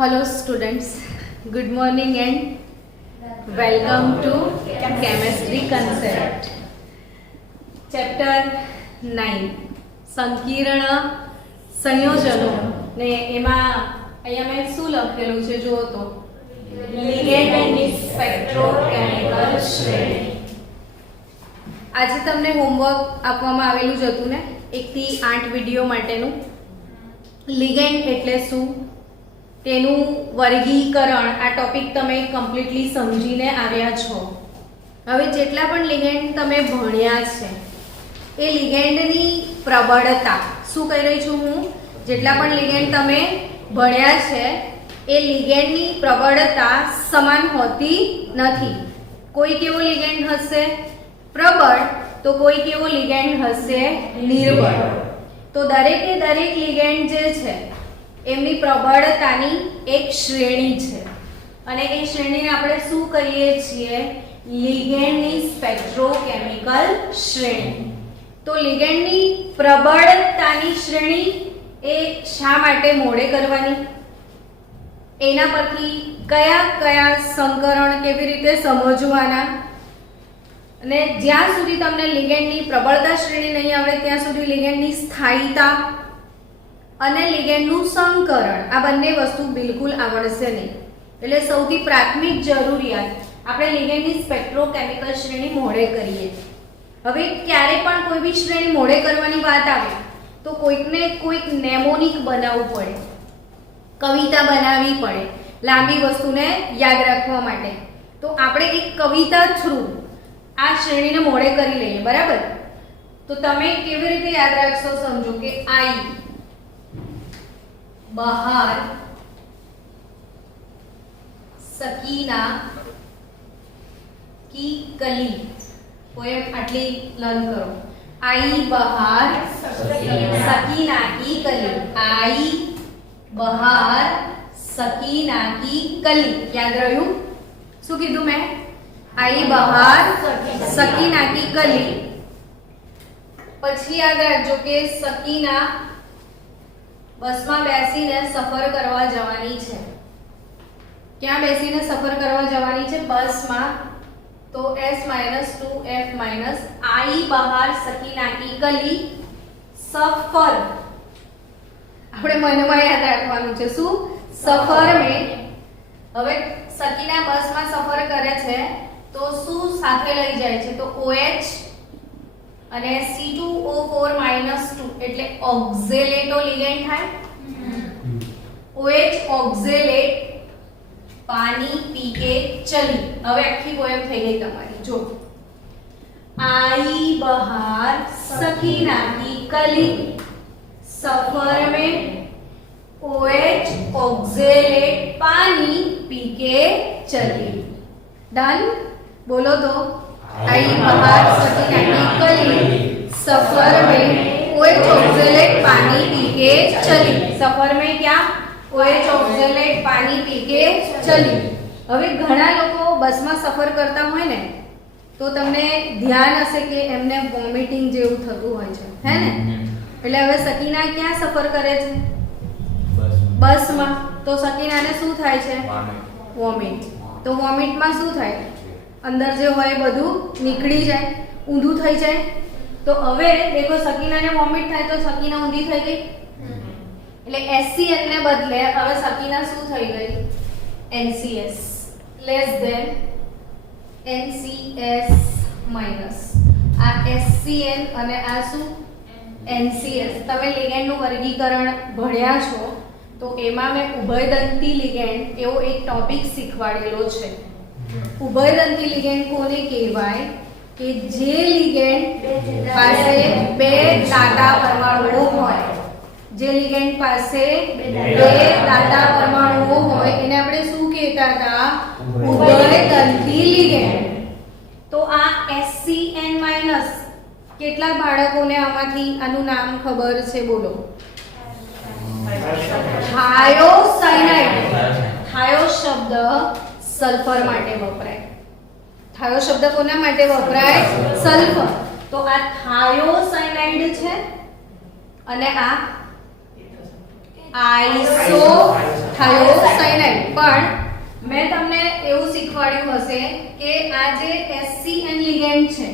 Hello students, good morning and welcome to chemistry concept. Chapter 9 સંકીર્ણ સંયોજનો ને એમાં અહીંયા મેં શું લખેલું છે જુઓ તો લિગેન્ડની સ્પેક્ટ્રોકેમિકલ શ્રેણી. આજે તમને હોમવર્ક આપવામાં આવેલું જ હતું ને 1 થી 8 વિડિયો માટેનું. લિગેન્ડ એટલે શું, તેનું વર્ગીકરણ, આ ટોપિક તમે કમ્પ્લીટલી સમજીને આવ્યા છો. હવે જેટલા પણ લિગેન્ડ તમે ભણ્યા છે એ લિગેન્ડની પ્રબળતા, શું કહી રહી છું હું, જેટલા પણ લિગેન્ડ તમે ભણ્યા છે એ લિગેન્ડની પ્રબળતા સમાન હોતી નથી. કોઈ કેવો લિગેન્ડ હશે પ્રબળ તો કોઈ કેવો લિગેન્ડ હશે નિર્બળ. તો દરેકે દરેક લિગેન્ડ જે છે એમની પ્રબળતાની એક શ્રેણી છે અને એ શ્રેણીને આપણે શું કહીએ છીએ, લિગેન્ડની સ્પેક્ટ્રોકેમિકલ શ્રેણી. તો લિગેન્ડની પ્રબળતાની શ્રેણી એ શા માટે મોડે કરવાની, એના પરથી કયા કયા સંકરણ કેવી રીતે સમજવાના, અને જ્યાં સુધી તમને લિગેન્ડની પ્રબળતા શ્રેણી નહીં આવડે ત્યાં સુધી લિગેન્ડની સ્થાયીતા અને લિગેન્ડનું સંકરણ આ બંને વસ્તુ બિલકુલ આવડશે નહીં. એટલે સૌથી પ્રાથમિક જરૂરિયાત આપણે લિગેન્ડની સ્પેક્ટ્રોકેમિકલ શ્રેણી મોડે કરીએ. હવે ક્યારે પણ કોઈ બી શ્રેણી મોડે કરવાની વાત આવે તો કોઈકને કોઈક નેમોનિક બનાવવું પડે, કવિતા બનાવવી પડે લાંબી વસ્તુને યાદ રાખવા માટે. તો આપણે એક કવિતા થ્રુ આ શ્રેણીને મોડે કરી લઈએ, બરાબર? તો તમે કેવી રીતે યાદ રાખશો સમજો કે આઈ બહાર સકીના કી કલી. પોએમ આટલી લર્ન કરો. આઈ બહાર સકીના કી કલી, આઈ બહાર સકીના કી કલી. યાદ રહ્યું? શું કીધું મેં? આઈ બહાર સકીના કી કલી. પછી યાદ રાખજો કે સકીના બસમાં બેસીને સફર કરવા જવાની છે. ક્યાં બેસીને સફર કરવા જવાની છે? બસમાં. તો S-2F- આઈ બહાર સકીના કી ગલી સફર. આપણે મનમાં યાદ રાખવાનું છે શું? સફર में. હવે સકીના બસમાં સફર કરે છે તો શું સાથે લઈ જાય છે? તો OH અને C2O4 -2 એટલે ઓક્ઝેલેટો લિગેન્ડ થાય. OH ઓક્ઝેલેટ પાણી પી કે ચલી. હવે આખી પોએમ થઈ ગઈ તમારી. જો आई बहार सकीना की कली सफर में OH ऑक्जेलेट पानी पी के चली. डन? बोलो तो. आई बहार सकीना की कली सफर में OH ऑक्जेलेट पानी पी के चली. सफर में क्या? OH ऑक्जेलेट पानी पी के चली. હવે ઘણા લોકો બસમાં સફર કરતા હોય ને તો તમને ધ્યાન હશે કે એમને વોમિટિંગ જેવું થતું હોય છે, હે ને? એટલે હવે સકીના ક્યાં સફર કરે છે? બસમાં. તો સકીનાને શું થાય છે? વોમિટ. તો વોમિટમાં શું થાય? અંદર જે હોય બધું નીકળી જાય, ઊંધું થઈ જાય. તો હવે દેખો સકીનાને વોમિટ થાય તો સકીના ઊંધી થઈ ગઈ. એટલે HCl ને બદલે હવે સકીના શું થઈ ગઈ? NCS less than NCS minus. આ HCl અને આ શું? NCS. તમે લિગેન્ડનું વર્ગીકરણ ભણ્યા છો તો એમાં મેં ઉભયદંતી લિગેન્ડ એવો એક ટોપિક શીખવાડેલો છે. ઉભયદંતી લિગેન્ડ કોને કહેવાય? કે જે લિગેન્ડ પાસે બે દાતા પરમાણુઓ હોય, જે લિગેન્ડ પાસે બે દાતા પરમાણુઓ હોય એને આપણે શું કહેતા હતા? ઉભયદંતી લિગેન્ડ. તો આ HCN- કેટલા બાળકોને આમાંથી આનું નામ ખબર છે? બોલો. થાયોસાયનાઇડ. થાયો શબ્દ સલ્ફર માટે વપરાય. થાયો શબ્દ કોના માટે વપરાય? સલ્ફર. તો આ થાયોસાયનાઇડ છે અને આ આઈસો થાયોસાયનાઇડ. પણ મેં તમને એવું શીખવાડ્યું હશે કે આ જે HCN લિગેન્ડ છે,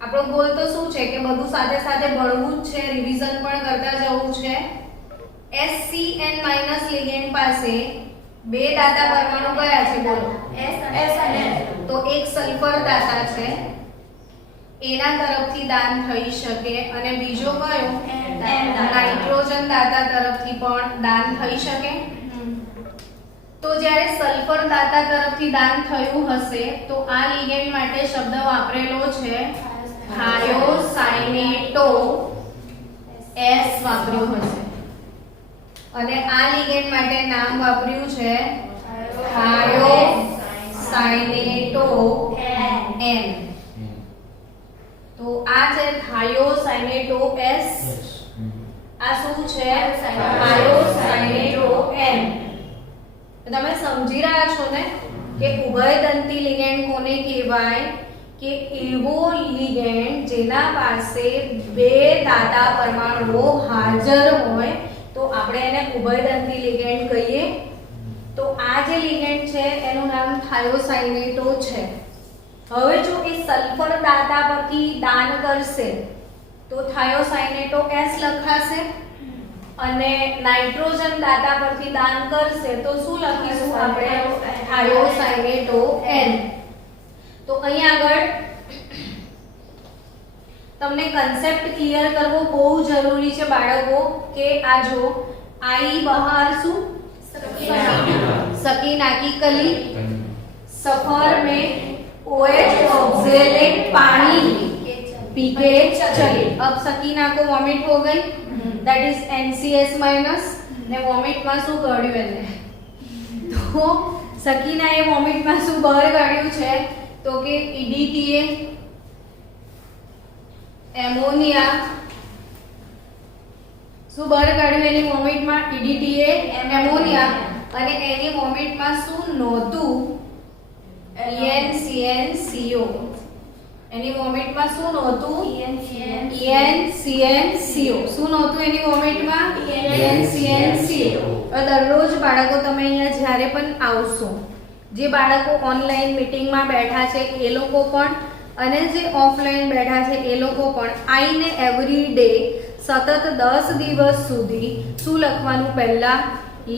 આપણો ગોલ તો શું છે કે બધું સાથે સાથે ભણવું જ છે, રિવિઝન પણ કરતા જવું છે. HCN- લિગેન્ડ પાસે બે દાતા પરમાણુ કયા છે બોલો? S અને N. તો એક સલ્ફર દાતા છે, એના તરફથી દાન થઈ શકે, અને બીજો કયો? નાઇટ્રોજન દાતા તરફથી પણ દાન થઈ શકે. તો જ્યારે સલ્ફર દાતા તરફથી દાન થયું હશે તો આ લિગેન્ડ માટે શબ્દ વાપરેલો છે થાયોસાયનેટો, S વાપર્યું હશે, અને આ લિગેન્ડ માટે નામ વાપર્યું છે થાયોસાયનેટો N. તો આ છે થાયોસાયનેટો S, આ શું છે? થાયોસાયનેટો N. તમે સમજી રહ્યા છો ને કે ઉભયદંતી લિગેન્ડ કોને કહેવાય? કે એવો લિગેન્ડ જેના પાસે બે દાતા પરમાણુઓ હાજર હોય તો આપણે એને ઉભયદંતી લિગેન્ડ કહીએ. તો આ જે લિગેન્ડ છે એનું નામ થાયોસાયનેટો છે. હવે જો એ સલ્ફર દાતા પરથી દાન કરશે તો થાયોસાયનેટો S લખાશે, અને નાઇટ્રોજન દાતા પરથી દાન કરશે તો શું લખીશું આપણે? થાયોસાયનેટો N. તો અહીં આગળ તમને કન્સેપ્ટ ક્લિયર કરવો બહુ જરૂરી છે બાળકો, કે આ જો I બહાર શું? सकीना की कली, सफर में OH ऑक्जेलेट पानी पी के चली. अब सकीना को वॉमिट हो गई, दैट इज NCS माइनस, ने वॉमिट में શું કાઢ્યું એને? તો સકીના એ વોમિટ માં શું બહાર કાઢ્યું છે? તો કે EDTA, એમોનિયા. શું બહાર કાઢ્યું એની વોમિટ માં? EDTA, ammonia. અને એની વોમિટ માં શું નહોતું? ENCNCO. એની વોમિટ માં શું નહોતું? ENCNCO. શું નહોતું એની વોમિટ માં? ENCNCO. દરરોજ બાળકો તમે અહીંયા જ્યારે પણ આવશો, જે બાળકો ઓનલાઈન મીટિંગમાં બેઠા છે એ લોકો પણ, અને જે ઓફલાઈન બેઠા છે એ લોકો પણ આઈને એવરી ડે સતત 10 દિવસ સુધી શું લખવાનું? પહેલા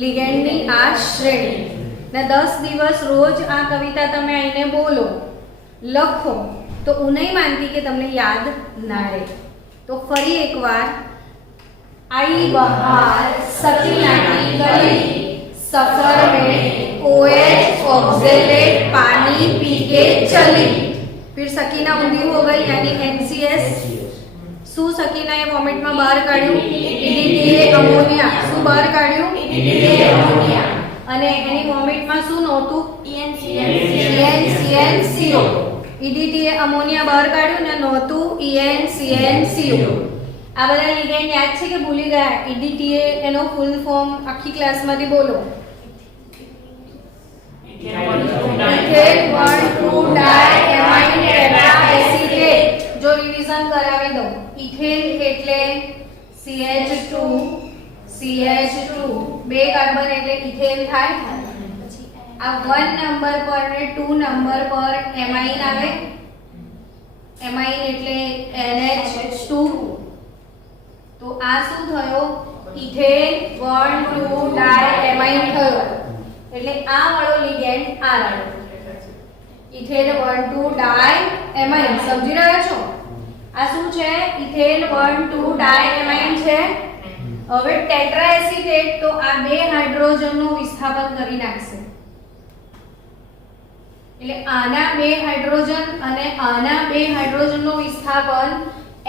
લિગેન્ડની આ શ્રેણી, ને 10 દિવસ રોજ આ કવિતા તમે આઈને બોલો, લખો, તો હું નહીં માનતી કે તમને યાદ ના રહે. તો ફરી એકવાર, आई बहार सकीना की गली, सफर में OH ऑक्जेलेट पानी पी के चली. फिर सकीना ઊંધી हो गई यानी NCS. શું સકીના એ વોમિટ માં બહાર કાઢ્યું? EDTA ammonia. શું બહાર કાઢ્યું? EDTA ammonia. અને એની વોમિટ માં શું નહોતું? ENCNCO. EDTA અમોનિયા બહાર કાઢ્યું ને નહોતું ENCNCO. આ બધા લિગેન્ડ યાદ છે કે ભૂલી ગયા? EDTA એનો ફૂલ ફોર્મ આખી ક્લાસમાંથી બોલો. ઇથેન 1,2 ડાયએમાઇન ટેટ્રાએસિટેટ. જો રિવિઝન કરાવી દઉં, ઇથેન એટલે CH2 બે કાર્બન એટલે ઇથેન થાય. આ 1 નંબર પર ને 2 નંબર પર એમાઇન આવે. એમાઇન એટલે NH2. તો આ શું થયો? ઇથેન 1,2 ડાયએમાઇન થયો. એટલે આ વાળો લિગેન્ડ આ વાળો ઇથેન 1,2 ડાયએમાઇન. સમજી રહ્યા છો? આ શું છે? ઇથેન 1,2 ડાયએમાઇન છે. હવે ટેટ્રાએસિટેટ તો આ બે હાઇડ્રોજનનું વિસ્થાપન કરી નાખશે. એટલે આના બે હાઇડ્રોજન અને આના બે હાઇડ્રોજનનું વિસ્થાપન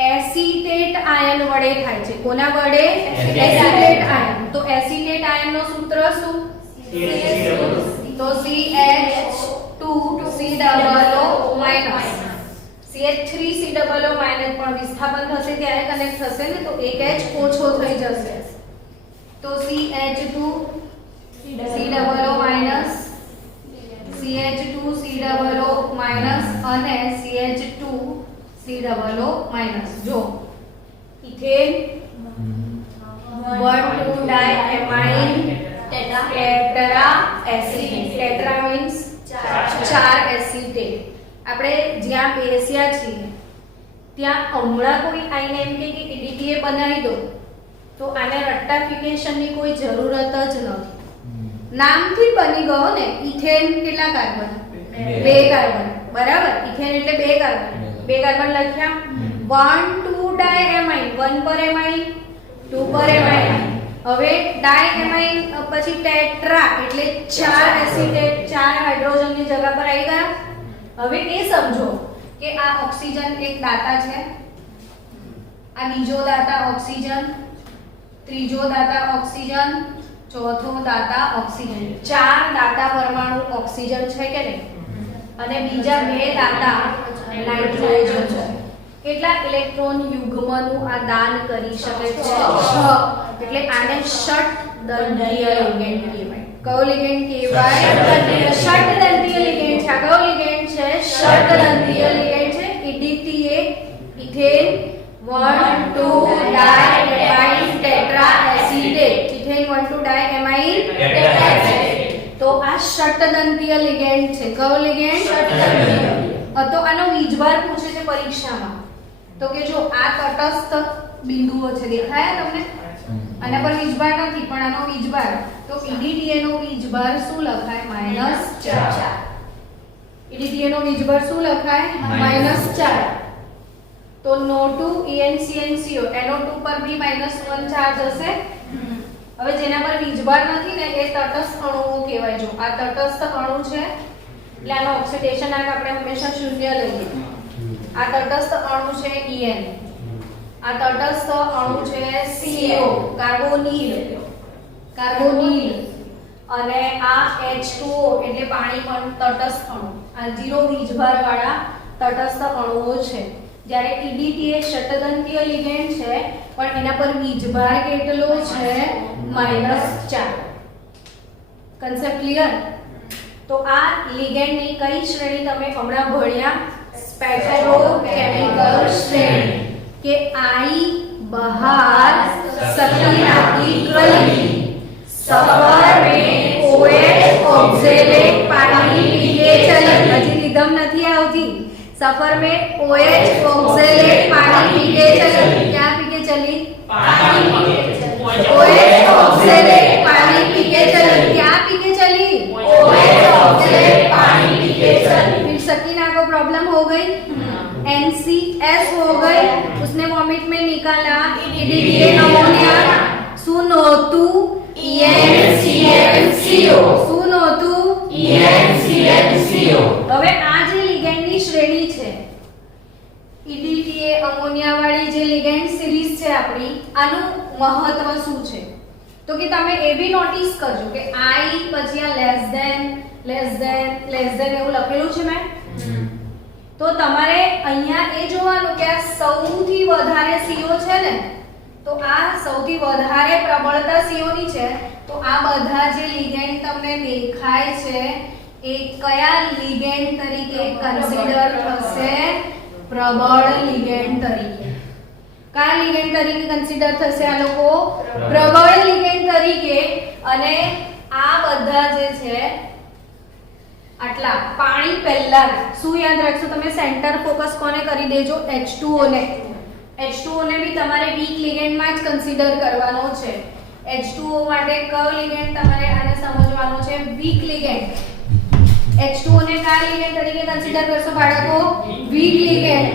એસિટેટ આયન વડે થાય છે. કોના વડે? Acetate ion. તો એસિટેટ આયનનો સૂત્ર શું? તો CH2COO માઈનસ CH3COO માઈનસ, પણ વિસ્થાપન થશે ત્યારે કનેક્ટ થશે ને, તો એક H ઓછો થઈ જશે. તો CH2COO માઈનસ CH2COO માઈનસ અને CH2COO માઈનસ. જો ethane 1,2 diamine tetra acetate. Tetra means 4 acetate. આપણે જ્યાં બેસ્યા છીએ ત્યાં હમણાં કોઈ આઈને એમ કે EDTA બનાવી દો તો આને રટ્ટાફિકેશનની કોઈ જરૂરત જ નથી. નામથી બની ગયો ને. ઇથેન કેટલા કાર્બન? 2 કાર્બન. બરાબર. ઇથેન એટલે 2 કાર્બન. 2 કાર્બન લખ્યા. 1 2 ડાયએમાઇન. 1 પર એમાઇન, 2 પર એમાઇન. હવે ડાયએમાઇન પછી ટેટ્રા એટલે 4 એસિટેટ, 4 હાઇડ્રોજનની જગ્યા પર આવી ગયા. હવે એ સમજો કે આ ઓક્સિજન એક દાતા છે, આ બીજો દાતા ઓક્સિજન, ત્રીજો દાતા ઓક્સિજન, ચોથો દાતા ઓક્સિજન. 4 દાતા પરમાણુ ઓક્સિજન છે કે નહીં? અને બીજા 2 દાતા નાઇટ્રોજન છે. કેટલા ઇલેક્ટ્રોન યુગ્મનું આ દાન કરી શકે છે? 6. એટલે આને ષટદંતીય લિગેન્ડ કહેવાય. કયો લિગેન્ડ કહેવાય? ષટદંતીય લિગેન્ડ છે. કયો લિગેન્ડ છે? ષટદંતીય લિગેન્ડ છે. EDTA ethane 1 2 diamine tetra acetate. Ethane 1 2 diamine tetra acetate. તો આ ષટદંતીય લિગેન્ડ છે. કયો લિગેન્ડ? ષટદંતીય. તો આનો વીજભાર પૂછે છે પરીક્ષામાં. તો કે જો આ તટસ્થ બિંદુઓ છે, દેખાયા તમને? આના પર વીજભાર નથી પણ આનો વીજભાર. તો EDTA નો વીજભાર શું લખાય? -4. EDTA નો વીજભાર શું લખાય? -4. તો NO2 EnCnCO NO2 પર બી -1 ચાર્જ હશે. હવે જેના પર વીજભાર નથી ને એ તટસ્થ અણુઓ કહેવાય. જો આ તટસ્થ અણુ છે એટલે આનો ઓક્સિડેશન આંક આપણે હંમેશા 0 લઈએ. આ તટસ્થ અણુ છે En. આ તટસ્થ અણુ છે CO કાર્બોનિલ. અને આ H2O એટલે પાણી પણ તટસ્થ અણુ. આ 0 વીજભાર વાળા તટસ્થ અણુઓ છે. જ્યારે EDTA ષટદંતીય લિગેન્ડ છે પણ એના પર વીજભાર કેટલો છે? -4. Concept clear? તો આ લિગેન્ડની કઈ શ્રેણી તમે હમણાં ભણ્યા? સ્પેક્ટ્રોકેમિકલ શ્રેણી. કે I बाहर सकीनाकी ट्रली सफर में OH ऑक्जेलेट पानी पीके चली. हजी रिदम નથી આવતી. सफर में OH ऑक्जेलेट पानी पीके चली. क्या पीके चली? पानी पीके चली. OH ऑक्जेलेट पानी पीके चली. क्या पीके चली? OH ऑक्जेलेट पानी पीके चली. फिर सकीना को प्रॉब्लम हो गई. NCS हो गई, उसने वॉमिट में निकाला EDTA अमोनिया. सुनोतु EnCnCO. सुनोतु EnCnCO. હવે આ જે લિગેન્ડની શ્રેણી છે EDTA અમોનિયા વાળી જે લિગેન્ડ સિરીઝ છે આપણી, આનું મહત્વ શું છે? તો કે તમે એ બી નોટિસ કરજો કે I પછી આ લેસ ધેન એવું લખેલું છે મેં. તો તમારે અહીંયા એ જોવાનું કે આ સૌથી વધારે CO છે ને, તો આ સૌથી વધારે પ્રબળતા CO ની છે. તો આ બધા જે લિગેન્ડ તમને દેખાય છે એ કયા લિગેન્ડ તરીકે કન્સિડર થશે? પ્રબળ લિગેન્ડ તરીકે. કયા લિગેન્ડ તરીકે કન્સિડર થશે આ લોકો? પ્રબળ લિગેન્ડ તરીકે. અને આ બધા જે છે આટલા પાણી પહેલા શું યાદ રાખશો તમે? સેન્ટર ફોકસ કોને કરી દેજો? H2O ને. H2O ને બી તમારે વીક લિગેન્ડ માં જ કન્સિડર કરવાનો છે. H2O માટે કયો લિગેન્ડ તમારે આને સમજવાનો છે? Week ligand. H2O ને કયા લિગેન્ડ તરીકે કન્સિડર કરશો બાળકો? Week ligand.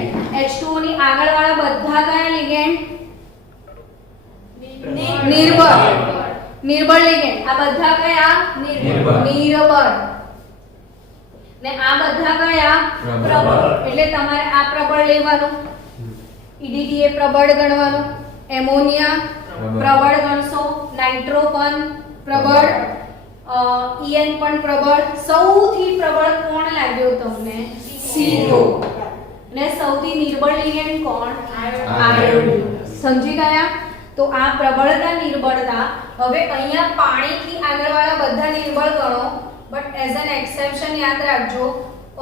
H2O ની આગળ વાળા બધા કયા લિગેન્ડ? નિર્બળ લિગેન્ડ. આ બધા કયા? નિર્બળ. ને આ બધા કયા? પ્રબળ. એટલે તમારે આ પ્રબળ લેવાનું. EDTA પ્રબળ ગણવાનું. એમોનિયા પ્રબળ ગણશો. નાઇટ્રો પણ પ્રબળ. En પણ પ્રબળ. સૌથી પ્રબળ કોણ લાગ્યો તમને? CO. ને સૌથી નિર્બળ લિગેન્ડ કોણ? આયોડિન. સમજી ગયા? તો આ પ્રબળતા નિર્બળતા. હવે અહીંયા પાણીથી આગળવાળા બધા નિર્બળ ગણો. બટ એઝ એન એક્સેપ્શન યાદ રાખજો,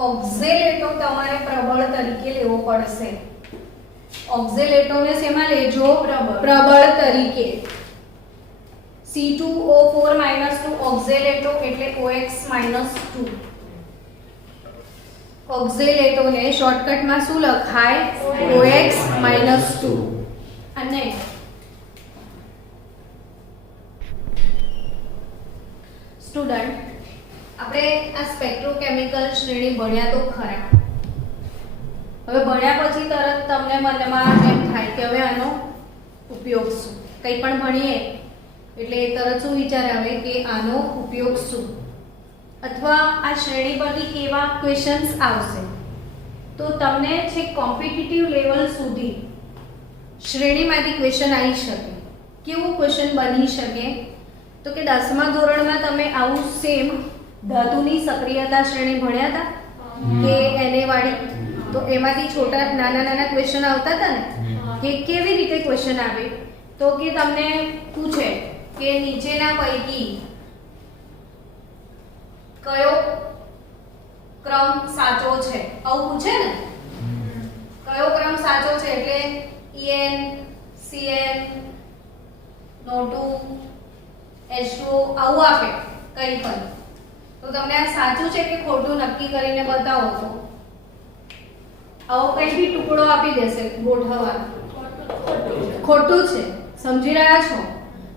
ઓક્ઝેલેટો તમારે પ્રબળ તરીકે લેવો પડશે. ઓક્ઝેલેટોને શેમાં લેજો? પ્રબળ તરીકે. C2O4 -2 ઓક્ઝેલેટો એટલે OX-2 ઓક્ઝેલેટોને શોર્ટકટમાં શું લખાય OX-2 અને સ્ટુડન્ટ આપણે આ સ્પેક્ટ્રોકેમિકલ શ્રેણી ભણ્યા તો ખરા. હવે ભણ્યા પછી તરત તમને મનમાં એમ થાય કે હવે આનો ઉપયોગ શું? કંઈ પણ ભણીએ એટલે તરત શું વિચાર આવે કે આનો ઉપયોગ શું, અથવા આ શ્રેણી પરથી કેવા ક્વેશ્ચન્સ આવશે. તો તમને છે કોમ્પિટિટિવ લેવલ સુધી શ્રેણીમાંથી ક્વેશ્ચન આવી શકે. કેવું ક્વેશ્ચન બની શકે? તો કે 10મા ધોરણમાં તમે આવું સેમ ધાતુની સક્રિયતા શ્રેણી ભણ્યા હતા કે એને વાળી, તો એમાંથી છોટા નાના ક્વેશ્ચન આવતા હતા ને, કે કેવી રીતે ક્વેશ્ચન આવે? તો કે તમને પૂછે કે નીચેના પૈકી કયો ક્રમ સાચો છે, આવું પૂછે ને. કયો ક્રમ સાચો છે એટલે En, Cn, NO2, H2O આવું આપે કઈ પણ. તો તમને આ સાચું છે કે ખોટું નક્કી કરીને બતાવો. તો આવો કઈ બી ટુકડો આપી દેશે ગોઠવવાનો, ખોટું છે. સમજી રહ્યા છો?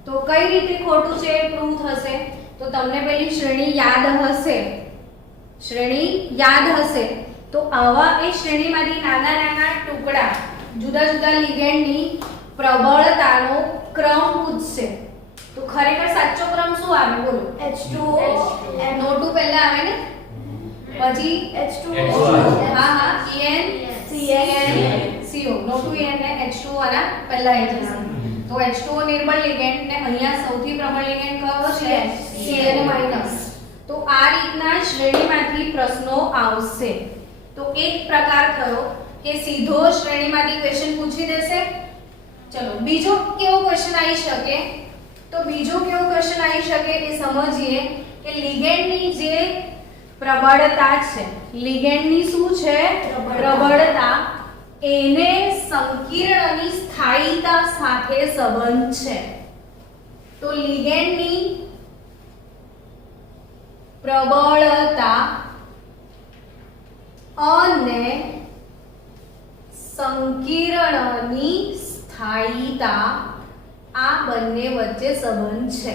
તો કઈ રીતે ખોટું છે એ પ્રૂવ થશે? તો તમને પેલી શ્રેણી યાદ હશે. તો આવા એ શ્રેણીમાંથી નાના ટુકડા જુદા જુદા લિગેન્ડની પ્રબળતાનો ક્રમ પૂછશે. તો ખરેખર સાચો ક્રમ શું આવે બોલો? H2O NO2 પહેલા આવે ને, પછી H2O હા En Cn CO NO2 En ને H2O આના પહેલા આવી જશે. તો H2O નિર્બળ લિગેન્ડ ને અહીંયા સૌથી પ્રબળ લિગેન્ડ કયો છે? Cn-. તો આ રીતના શ્રેણીમાંથી પ્રશ્નો આવશે. તો એક પ્રકાર થયો કે સીધો શ્રેણીમાંથી ક્વેશ્ચન પૂછી દેશે. ચલો બીજો કેવો ક્વેશ્ચન આવી શકે? તો બીજો કેવો ક્વેશ્ચન આવી શકે એ સમજીએ કે લિગેન્ડની જે પ્રબળતા છે, લિગેન્ડની શું છે? પ્રબળતા, એને સંકીર્ણની સ્થાયીતા સાથે સંબંધ છે. તો લિગેન્ડની પ્રબળતા અને સંકીર્ણની સ્થાયીતા આ બંને વચ્ચે સંબંધ છે.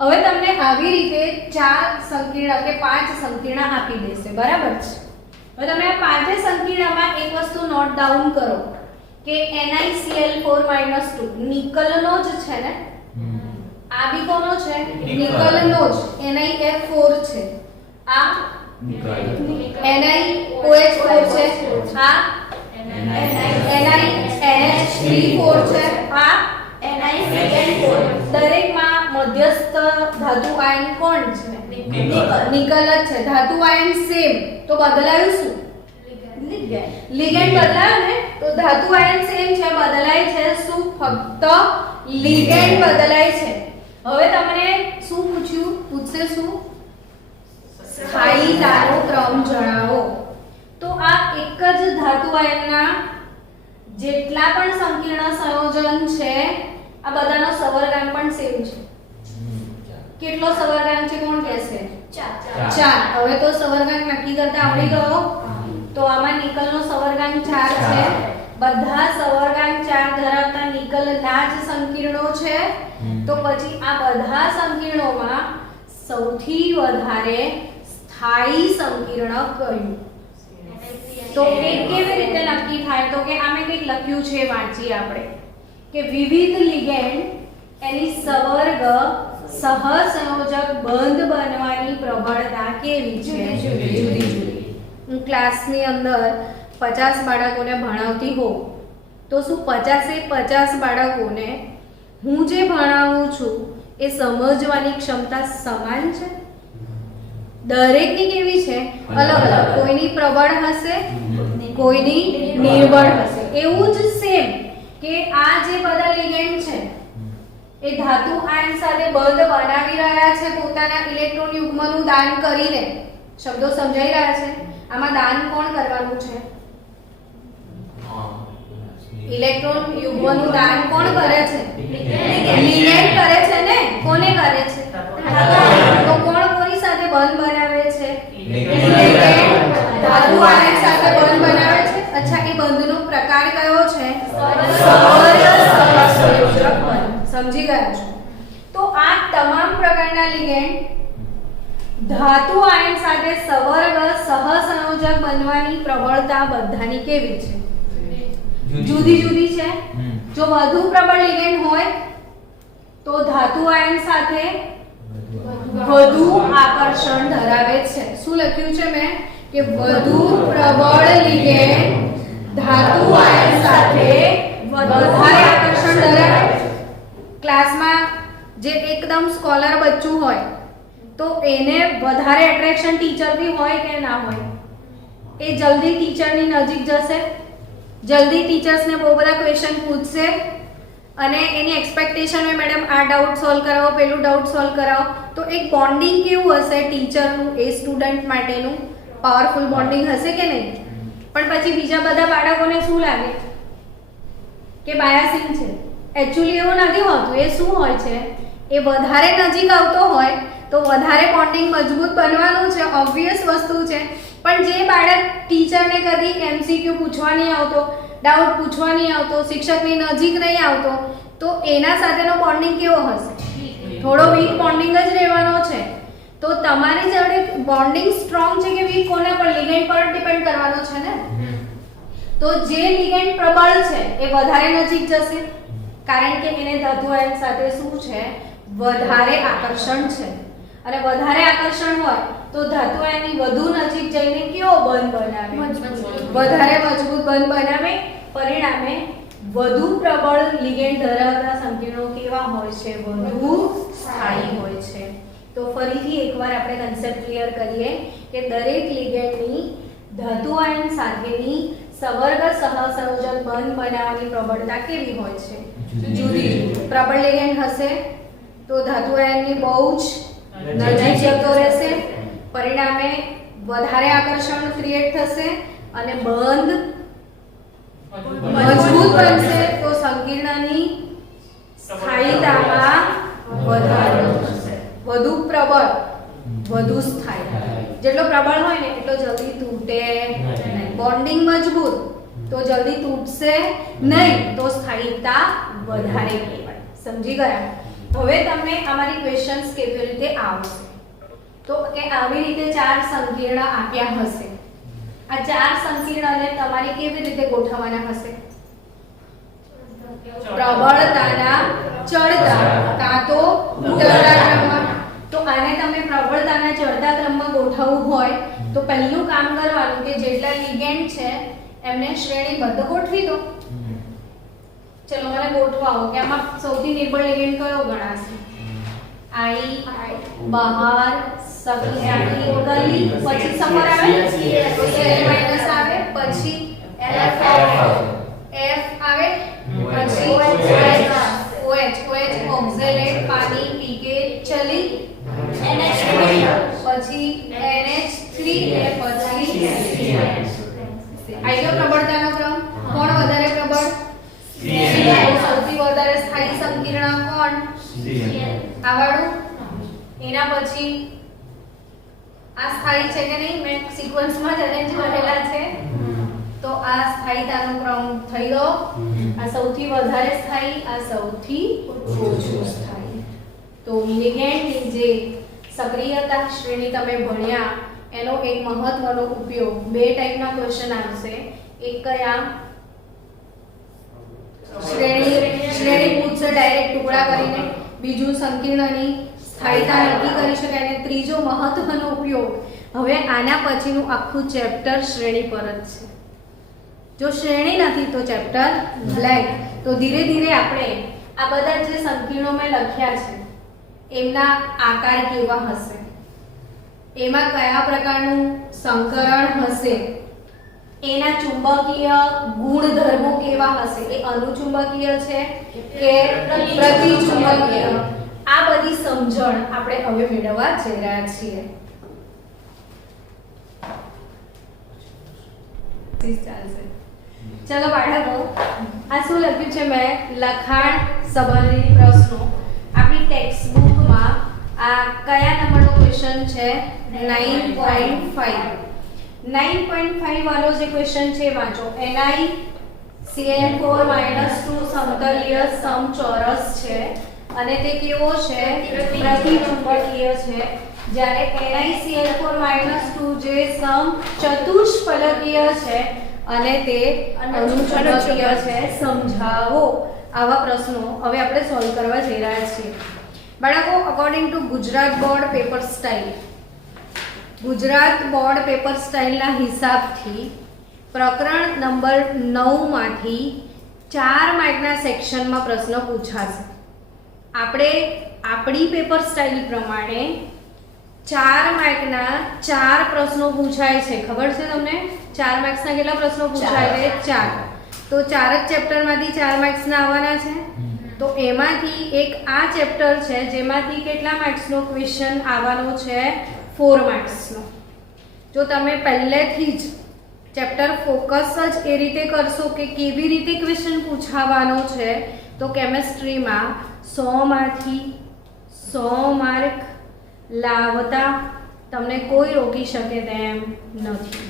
હવે તમને આવી રીતે 4 સંકીર્ણ કે 5 સંકીર્ણ આપી દેશે, બરાબર છે? હવે તમે આ 5 સંકીર્ણમાં એક વસ્તુ નોટ ડાઉન કરો કે NiCl4 - 2 નિકલનો જ છે ને. આ બી કોનો છે? નિકલનો જ. NiF4 છે, આ NiOH4 છે, આ NiNH3 છે, આ NiCl4. દરેકમાં મધ્યસ્થ ધાતુ આયન કોણ છે? નિકલ જ છે. ધાતુ આયન સેમ, તો બદલાયું શું? લિગેન્ડ બદલાયો ને. તો ધાતુ આયન સેમ છે, બદલાય છે શું? ફક્ત લિગેન્ડ બદલાય છે. હવે તમને શું પૂછ્યું? પૂછશે શું? સ્થાયીતાનો ક્રમ જણાવો. તો આ એક જ ધાતુ આયનના જેટલા પણ સંકીર્ણ સંયોજન છે, આ બધાનો સવર્ગાંક પણ સેમ છે. કેટલો સવર્ગાંક છે કોણ કહેશે? 4. હવે તો સવર્ગાંક નક્કી કરતા આવડી ગયો. તો આમાં નિકલનો સવર્ગાંક 4 છે. બધા સવર્ગાંક 4 ધરાવતા નિકલના જ સંકીર્ણો છે. તો પછી આ બધા સંકીર્ણોમાં સૌથી વધારે સ્થાયી સંકીર્ણ કયું? તો એ કેવી રીતે નક્કી થાય? તો કે આમે કંઈક લખ્યું છે, વાંચીએ આપણે કે વિવિધ લિગેન્ડ એની સવર્ગ સહસંયોજક બંધ બનવાની પ્રબળતા કેવી છે? જુદી. હું ક્લાસની અંદર 50 બાળકોને ભણાવતી હોઉં તો શું 50 બાળકોને હું જે ભણાવું છું એ સમજવાની ક્ષમતા સમાન છે? દરેકની કેવી છે? અલગ અલગ. કોઈની પ્રબળ હશે, કોઈની નિર્બળ હશે. એવું જ સેમ કે આ જે બધા લિગેન્ડ છે એ ધાતુ આયન સાથે બંધ બનાવી રહ્યા છે પોતાના ઇલેક્ટ્રોન યુગ્મનું દાન કરીને. શબ્દો સમજાઈ રહ્યા છે? આમાં દાન કોણ કરવાનું છે? ઇલેક્ટ્રોન યુગ્મનું દાન કોણ કરે છે? લિગેન્ડ કરે છે ને. કોને કરે છે? તો કોણ કોની સાથે બંધ બનાવે છે? લિગેન્ડ ધાતુ આયન સાથે બંધ બનાવે છે. અચ્છા, એ બંધનો પ્રકાર કયો છે? સવર્ગ સહસંયોજક બંધ. સમજી ગયા છો? તો આ તમામ પ્રકારના લિગેન્ડ ધાતુ આયન સાથે સવર્ગ સહસંયોજક બનવાની પ્રબળતા બધાની કેવી છે? જુદી જુદી છે. જો વધુ પ્રબળ લિગેન્ડ હોય તો ધાતુ આયન સાથે વધુ આકર્ષણ ધરાવે છે. શું લખ્યું છે મેં? કે વધુ પ્રબળ લિગેન્ડ ધાતુ આયન સાથે વધારે આકર્ષણ ધરાવે. ક્લાસમાં જે એકદમ સ્કોલર બચ્ચું હોય તો એને વધારે એટ્રેક્શન ટીચરથી હોય કે ના હોય? એ જલ્દી ટીચરની નજીક જશે, જલ્દી ટીચર્સને બહુ બધા ક્વેશ્ચન પૂછશે અને એની એક્સપેક્ટેશન હોય મેડમ આ ડાઉટ સોલ્વ કરાવો, પેલું ડાઉટ સોલ્વ કરાવો. તો એક બોન્ડિંગ કેવું હશે ટીચરનું એ સ્ટુડન્ટ માટેનું? પાવરફુલ બોન્ડિંગ હશે કે નહીં? પણ પછી બીજા બધા બાળકોને શું લાગે કે બાયાસિંગ છે. એકચ્યુઅલી એવું નથી હોતું. એ શું હોય છે? એ વધારે નજીક આવતો હોય તો વધારે બોન્ડિંગ મજબૂત બનવાનું છે, ઓબ્વિયસ વસ્તુ છે. પણ જે બાળક ટીચરને કદી એમસીક્યુ પૂછવા નહીં આવતો, ડાઉટ પૂછવા નહીં આવતો, શિક્ષકની નજીક નહીં આવતો, તો એના સાથેનો બોન્ડિંગ કેવો હશે? થોડો વીક બોન્ડિંગ જ રહેવાનો છે. તો તમારી જોડે બોન્ડિંગ સ્ટ્રોંગ છે કે વીક કોના પર? લિગેન્ડ પર ડિપેન્ડ કરવાનો છે ને. તો જે લિગેન્ડ પ્રબળ છે એ વધારે નજીક જશે કારણ કે એને ધાતુ આયન સાથે શું છે? વધારે આકર્ષણ છે. અને વધારે આકર્ષણ હોય તો ધાતુ આયનની વધુ નજીક જઈને કેવો બંધ બનાવે? વધારે મજબૂત બંધ બનાવે. પરિણામે વધુ પ્રબળ લિગેન્ડ ધરાવતા સંકીર્ણો કેવા હોય છે? વધુ સ્થાયી હોય છે. તો ફરીથી એકવાર આપણે કન્સેપ્ટ ક્લિયર કરીએ કે દરેક લિગેન્ડની ધાતુ આયન સાથેની સવર્ગ સહસંયોજક બંધ બનાવવાની પ્રબળતા કેવી હોય છે? જુદી જુદી. પ્રબળ લિગેન્ડ હશે તો ધાતુ આયનની બહુ જ નજીક જતો રહેશે. પરિણામે વધારે આકર્ષણ ક્રિએટ થશે અને બંધ મજબૂત બનશે. તો સંકીર્ણની સ્થાયીતામાં વધારો થશે. વધુ પ્રબળ વધુ સ્થાયી. જેટલો પ્રબળ હોય ને એટલો જલ્દી તૂટે નહીં. બોન્ડિંગ મજબૂત તો જલ્દી તૂટશે નહીં, તો સ્થાયીતા વધારે કહેવાય. સમજી ગયા? હવે તમને અમારી ક્વેશ્ચન્સ કેવી રીતે આવશે? તો કે આવી રીતે ચાર સંકીર્ણ આપ્યા હશે. આ ચાર સંકીર્ણને તમારે કેવી રીતે ગોઠવવાના હશે? પ્રબળતાના ચડતા કાં તો ઉતરતા ક્રમમાં. તો આને તમે પ્રબળતાના ચડતા ક્રમમાં ગોઠવવું હોય તો પહેલું કામ કરવાનું કે જેટલા લિગેન્ડ છે એમને શ્રેણીબદ્ધ ગોઠવી દો. ચલો મને ગોઠવાઓ કે આમાં સૌથી નિર્બળ લિગેન્ડ કયો ગણાશે? આઈ બહાર સખી ગલી પછી સમર આવે તો Cl માઈનસ આવે પછી F આવે પછી OH ઓક્ઝેલેટ પાણી પીકે ચલી NH3 પછી NH3 એ પછી આઈયો પ્રબળતાનો ક્રમ કોણ વધારે પ્રબળ? સૌથી વધારે સ્થાયી સંકીર્ણ કોણ? આવાળું. એના પછી આ સ્થાયી છે કે નહીં? મેં સિક્વન્સમાં જ અરેન્જ કરેલા છે. તો આ સ્થાયીતાનો ક્રમ થઈ ગયો. આ સૌથી વધારે સ્થાયી, આ સૌથી ઓછું સ્થાયી. તો લિગેન્ડની જે સક્રિયતા શ્રેણી તમે ભણ્યા એનો એક મહત્વનો ઉપયોગ બે ટાઈપના ક્વેશ્ચન આવશે. એક કયા? શ્રેણી પૂછશે ડાયરેક્ટ ટુકડા કરીને. બીજું સંકીર્ણની સ્થાયીતા નક્કી કરી શકાય. અને ત્રીજો મહત્વનો ઉપયોગ હવે આના પછીનું આખું ચેપ્ટર શ્રેણી પર જ છે. જો શ્રેણી નથી તો ચેપ્ટર બ્લેન્ક. તો ધીરે ધીરે આપણે આ બધા જે સંકીર્ણો મેં લખ્યા છે એમના આકાર કેવા હશે, એમાં કયા પ્રકારનું સંકરણ હશે, એના ચુંબકીય ગુણધર્મો કેવા હશે, એ અનુચુંબકીય છે કે પ્રતિચુંબકીય, આ બધી સમજણ આપણે હવે મેળવવા જઈ રહ્યા છીએ. ચાલશે. ચલો બાળકો, આ શું લખ્યું છે મેં? લખાણ સંબંધિત પ્રશ્નો. આપણી ટેક્સ્ટ બુકમાં આ કયા નંબરનો ક્વેશ્ચન છે? 9.5. 9.5 વાળો જે ક્વેશ્ચન છે વાંચો. NiCl4-2 સમતલીય સમચોરસ છે અને તે કેવો છે? પ્રતિચુંબકીય છે. જ્યારે NiCl4-2 જે સમચતુષ્ફલકીય છે અને તે અનુચુંબકીય છે. સમજાવો. આવા પ્રશ્નો હવે આપણે સોલ્વ કરવા જઈ રહ્યા છીએ. બાળકો, according to Gujarat board paper style, Gujarat board paper સ્ટાઇલના હિસાબથી પ્રકરણ નંબર 9 માંથી 4 માર્કના સેક્શનમાં પ્રશ્ન પૂછાશે. આપણે આપણી પેપર સ્ટાઇલ પ્રમાણે 4 માર્કના 4 પ્રશ્નો પૂછાય છે. ખબર છે તમને? 4 માર્ક્સના કેટલા પ્રશ્નો પૂછાય છે? 4. તો 4 જ ચેપ્ટરમાંથી 4 માર્ક્સના આવવાના છે. તો એમાંથી એક આ ચેપ્ટર છે જેમાંથી કેટલા માર્ક્સનો ક્વેશ્ચન આવવાનો છે? 4 માર્ક્સનો. જો તમે પહેલેથી જ ચેપ્ટર ફોકસ જ એ રીતે કરશો કે કેવી રીતે ક્વેશ્ચન પૂછાવાનો છે તો કેમેસ્ટ્રીમાં 100 માંથી 100 માર્ક લાવતા તમને કોઈ રોકી શકે તેમ નથી.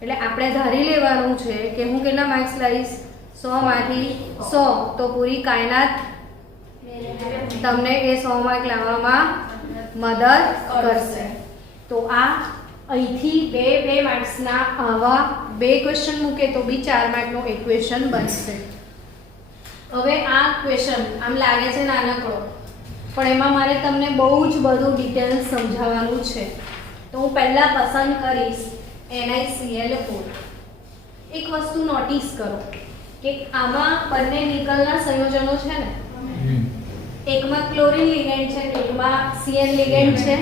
એટલે આપણે ધારી લેવાનું છે કે હું કેટલા માર્ક્સ લાવીશ? 100 માંથી 100. તો પૂરી કાયનાત તમને એ 100 માર્ક લાવવામાં મદદ કરશે. તો આ અહીંથી બે માર્ક્સના આવા 2 ક્વેશ્ચન મૂકે તો બી 4 માર્કનો એક ક્વેશ્ચન બનશે. હવે આ ક્વેશ્ચન આમ લાગે છે નાનકડો, પણ એમાં મારે તમને બહુ જ બધું ડિટેલ્સ સમજાવવાનું છે. તો હું પહેલા પસંદ કરીશ NiCl4. એક વસ્તુ નોટિસ કરો કે આમાં બંને નિકલના સંયોજનો છે ને, એકમાં ક્લોરીન લિગેન્ડ છે ને એકમાં Cl લિગેન્ડ છે.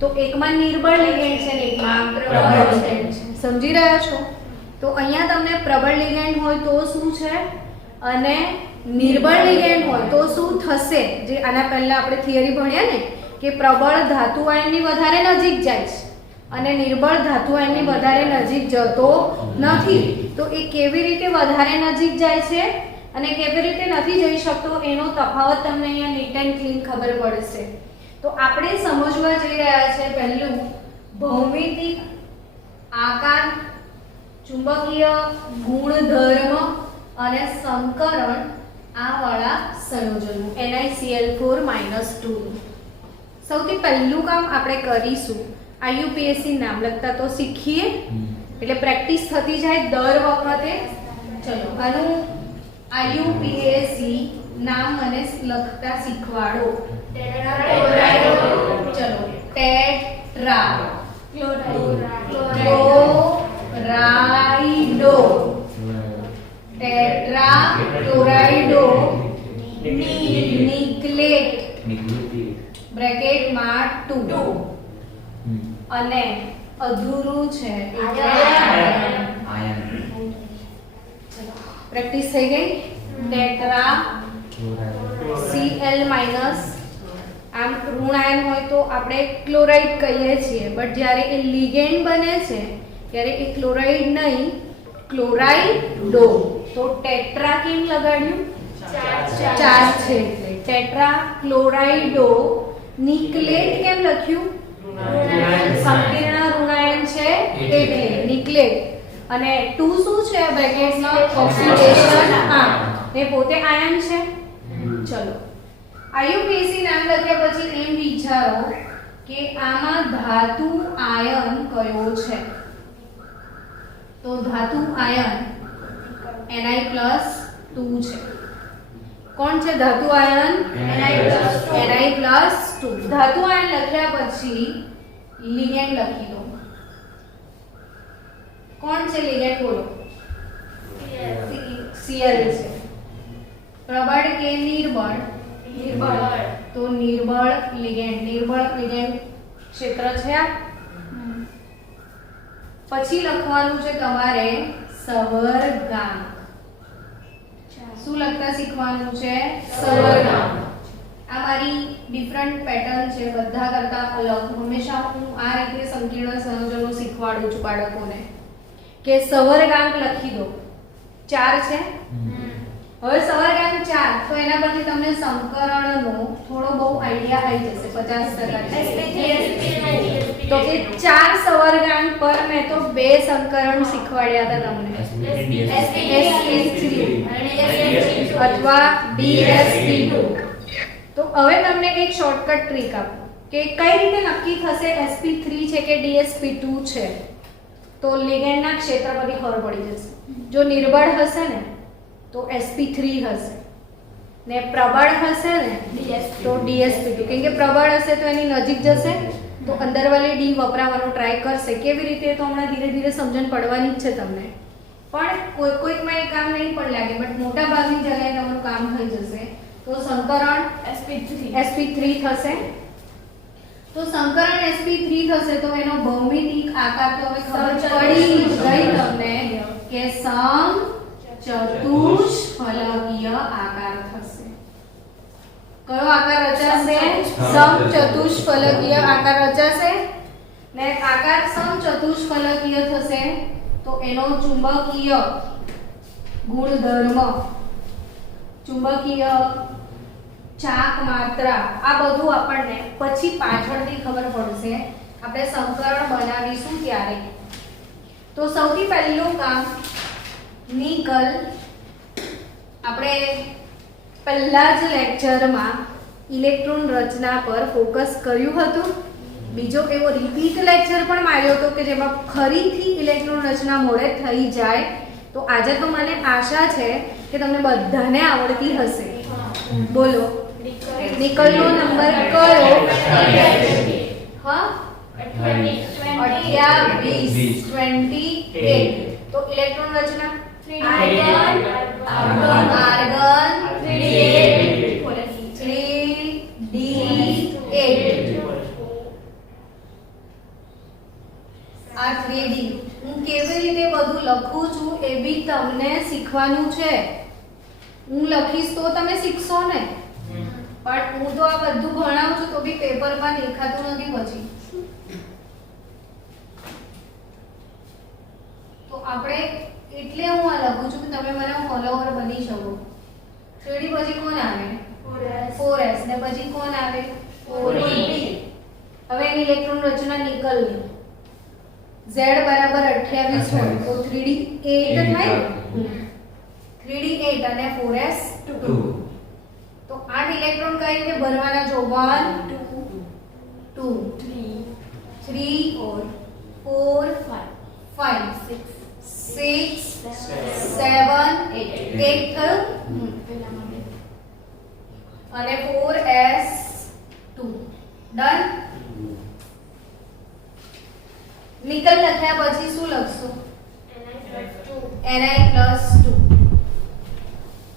તો એકમાં નિર્બળ લિગેન્ડ છે ને એકમાં પ્રબળ લિગેન્ડ છે. સમજી રહ્યા છો? તો અહીંયા તમને પ્રબળ લિગેન્ડ હોય તો શું છે અને નિર્બળ લિગેન્ડ હોય તો શું થશે? જે આના પહેલા આપણે થિયરી ભણ્યા ને કે પ્રબળ ધાતુ આયનની વધારે નજીક જાય છે અને નિર્બળ ધાતુ આયનની વધારે નજીક જતો નથી. તો એ કેવી રીતે વધારે નજીક જાય છે અને કેવી રીતે નથી જઈ શકતો એનો તફાવત તમને અહીંયા નીટ એન્ડ ક્લીન ખબર પડશે. તો આપણે સમજવા જઈ રહ્યા છે પહેલું ભૌમિતિક આકાર, ચુંબકીય ગુણધર્મ અને સંકરણ આ વાળા સંયોજનો NiCl4-2. સૌથી પહેલું કામ આપણે કરીશું IUPAC નામ લખતા તો શીખીએ એટલે પ્રેક્ટિસ થતી જાય દર વખતે. ચલો આનું IUPAC નામ મને લખતા શીખવાડો. ચલો ટેટ્રા ક્લોરાઇડો, ટેટ્રા ક્લોરાઇડો નિકલેટ બ્રેકેટમાં 2 અને અધૂરું છે આયન. પ્રેક્ટિસ થઈ ગઈ. ટેટ્રા Cl- આમ ઋણ આયન હોય તો આપણે ક્લોરાઇડ કહીએ છીએ, બટ જ્યારે એ લિગેન્ડ બને છે ત્યારે એ ક્લોરાઇડ નહીં ક્લોરાઇડો. તો ટેટ્રા કેમ લગાડ્યું? ચાર્જ છે એટલે ટેટ્રા ક્લોરાઇડો નિકલેટ કેમ લખ્યું? સંકીર્ણ ઋણાયન છે એટલે નિકલેટ. અને 2 શું છે બ્રેકેટમાં? ઓક્સિડેશન. હા, એ પોતે આયન છે. ચલો IUPAC નામ લખ્યા પછી એમ વિચારો કે આમાં ધાતુ આયન કયો છે? તો ધાતુ આયન Ni+2 છે. કોણ છે ધાતુ આયન? Ni+2. ધાતુ આયન લખ્યા પછી લિગેન્ડ લખી દો. કોણ છે લિગેન્ડ? બોલો. Cl છે. પ્રબળ કે નિર્બળ? નિર્બળ. તો નિર્બળ લિગેન્ડ ક્ષેત્ર છે આ. પછી લખવાનું છે તમારે સવર્ગાંક. શું લખતા શીખવાનું છે? સવર્ગાંક. આ મારી ડિફરન્ટ પેટર્ન છે, બધા કરતા અલગ. હંમેશા હું આ રીતે સંકીર્ણ સંયોજનો શીખવાડું છું બાળકોને કે સવર્ગાંક લખી દો. 4 છે. હવે સવર્ગાંક 4 તો એના પરથી તમને સંકરણનો થોડો બહુ આઈડિયા આવી જશે 50%. તો કે 4 સવર્ગાંક પર મેં તો 2 સંકરણ શીખવાડ્યા હતા તમને, sp3 અથવા dsp2. તો હવે તમને એક શોર્ટકટ ટ્રીક આપું કે કઈ રીતે નક્કી થશે sp3 છે કે dsp2 છે. તો લિગેન્ડના ક્ષેત્ર પરથી ખબર પડી જશે. જો નિર્બળ હશે ને તો sp3 હશે ને પ્રબળ હશે ને તો dsp2. કેમ કે પ્રબળ હશે તો એની નજીક જશે તો અંદર વાળી ડી વપરાવાનો ટ્રાય કરશે. કેવી રીતે તો હમણાં ધીરે ધીરે સમજણ પડવાની જ છે તમને, પણ કોઈકમાં એ કામ નહીં પણ લાગે, બટ મોટા ભાગની જગ્યાએ તમારું કામ થઈ જશે. તો સંકરણ sp3 થશે. તો સંકરણ sp3 થશે તો એનો ભૌમિતિક આકાર તો હવે ખબર પડી ગઈ તમને કે સમચતુષ્ફલકીય આકાર થશે. કયો આકાર રચાશે? સમચતુષ્ફલકીય આકાર રચાશે ને આકાર સમચતુષ્ફલકીય થશે તો એનો ચુંબકીય ગુણધર્મ, ચુંબકીય ચાક માત્રા, આ બધું આપણને પછી પાછળથી ખબર પડશે, આપણે સંકરણ બનાવીશું ત્યારે. તો સૌથી પહેલું કામ નિકલ, આપણે પહેલા જ લેક્ચરમાં ઇલેક્ટ્રોન રચના પર ફોકસ કર્યું હતું. બીજો એવો રિપીટ લેક્ચર પણ માર્યો હતો કે જેમાં ફરીથી ઇલેક્ટ્રોન રચના મોડે થઈ જાય. તો આજે તો મને આશા છે કે તમને બધાને આવડતી હશે. બોલો નિકલનો નંબર કયો? હા 28. તો ઇલેક્ટ્રોન રચના આર્ગન 3d8. આ 3d હું કેવી રીતે બધું લખું છું એ બી તમને શીખવાનું છે. હું લખીશ તો તમે શીખશો ને, પણ હું તો આ બધું ભણાવું છું તો બી પેપરમાં દેખાતું નથી પછી. તો આપણે એટલે હું આ લખું છું કે તમે મારા ફોલોવર બની શકો. 3d પછી કોણ આવે? 4s ને પછી કોણ આવે? 4p. હવે એની ઇલેક્ટ્રોન રચના નિકલની z બરાબર 28 હોય તો 3d 8 થાય. 3d8 અને 4s 2. તો 8 ઇલેક્ટ્રોન કઈ રીતે ભરવાના? જો 1 2 3 4 5 6 7 8 થયું અને 4s2 ડન. નિકલ લખ્યા પછી શું લખશું? Ni+2.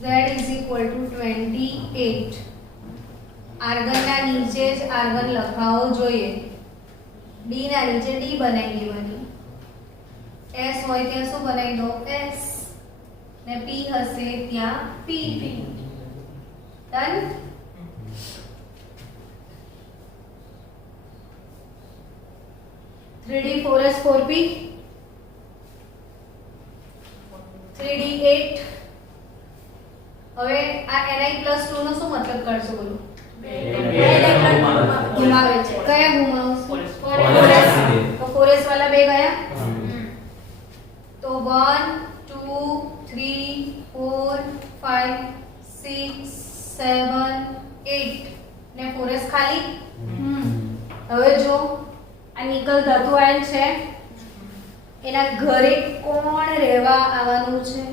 Z is equal to 28. આર્ગનના નીચે જ આર્ગન લખાવો જોઈએ. D ના નીચે D બનાવી દેવાની. S હોય ત્યાં શું બનાવી દો? S. ને P હશે ત્યાં P. Done. Three D 4s 4p 3d8. હવે આ Ni+2 નો શું મતલબ કરશો? બોલો. ઘુમાવે છે. કયા ઘુમાવશો? 4s વાળા બે ગયા તો 1 2 3 4 5 6 7 8 ને 4s ખાલી. હવે જો આ નિકલ ધાતુ આયન છે, એના ઘરે કોણ રહેવા આવવાનું છે?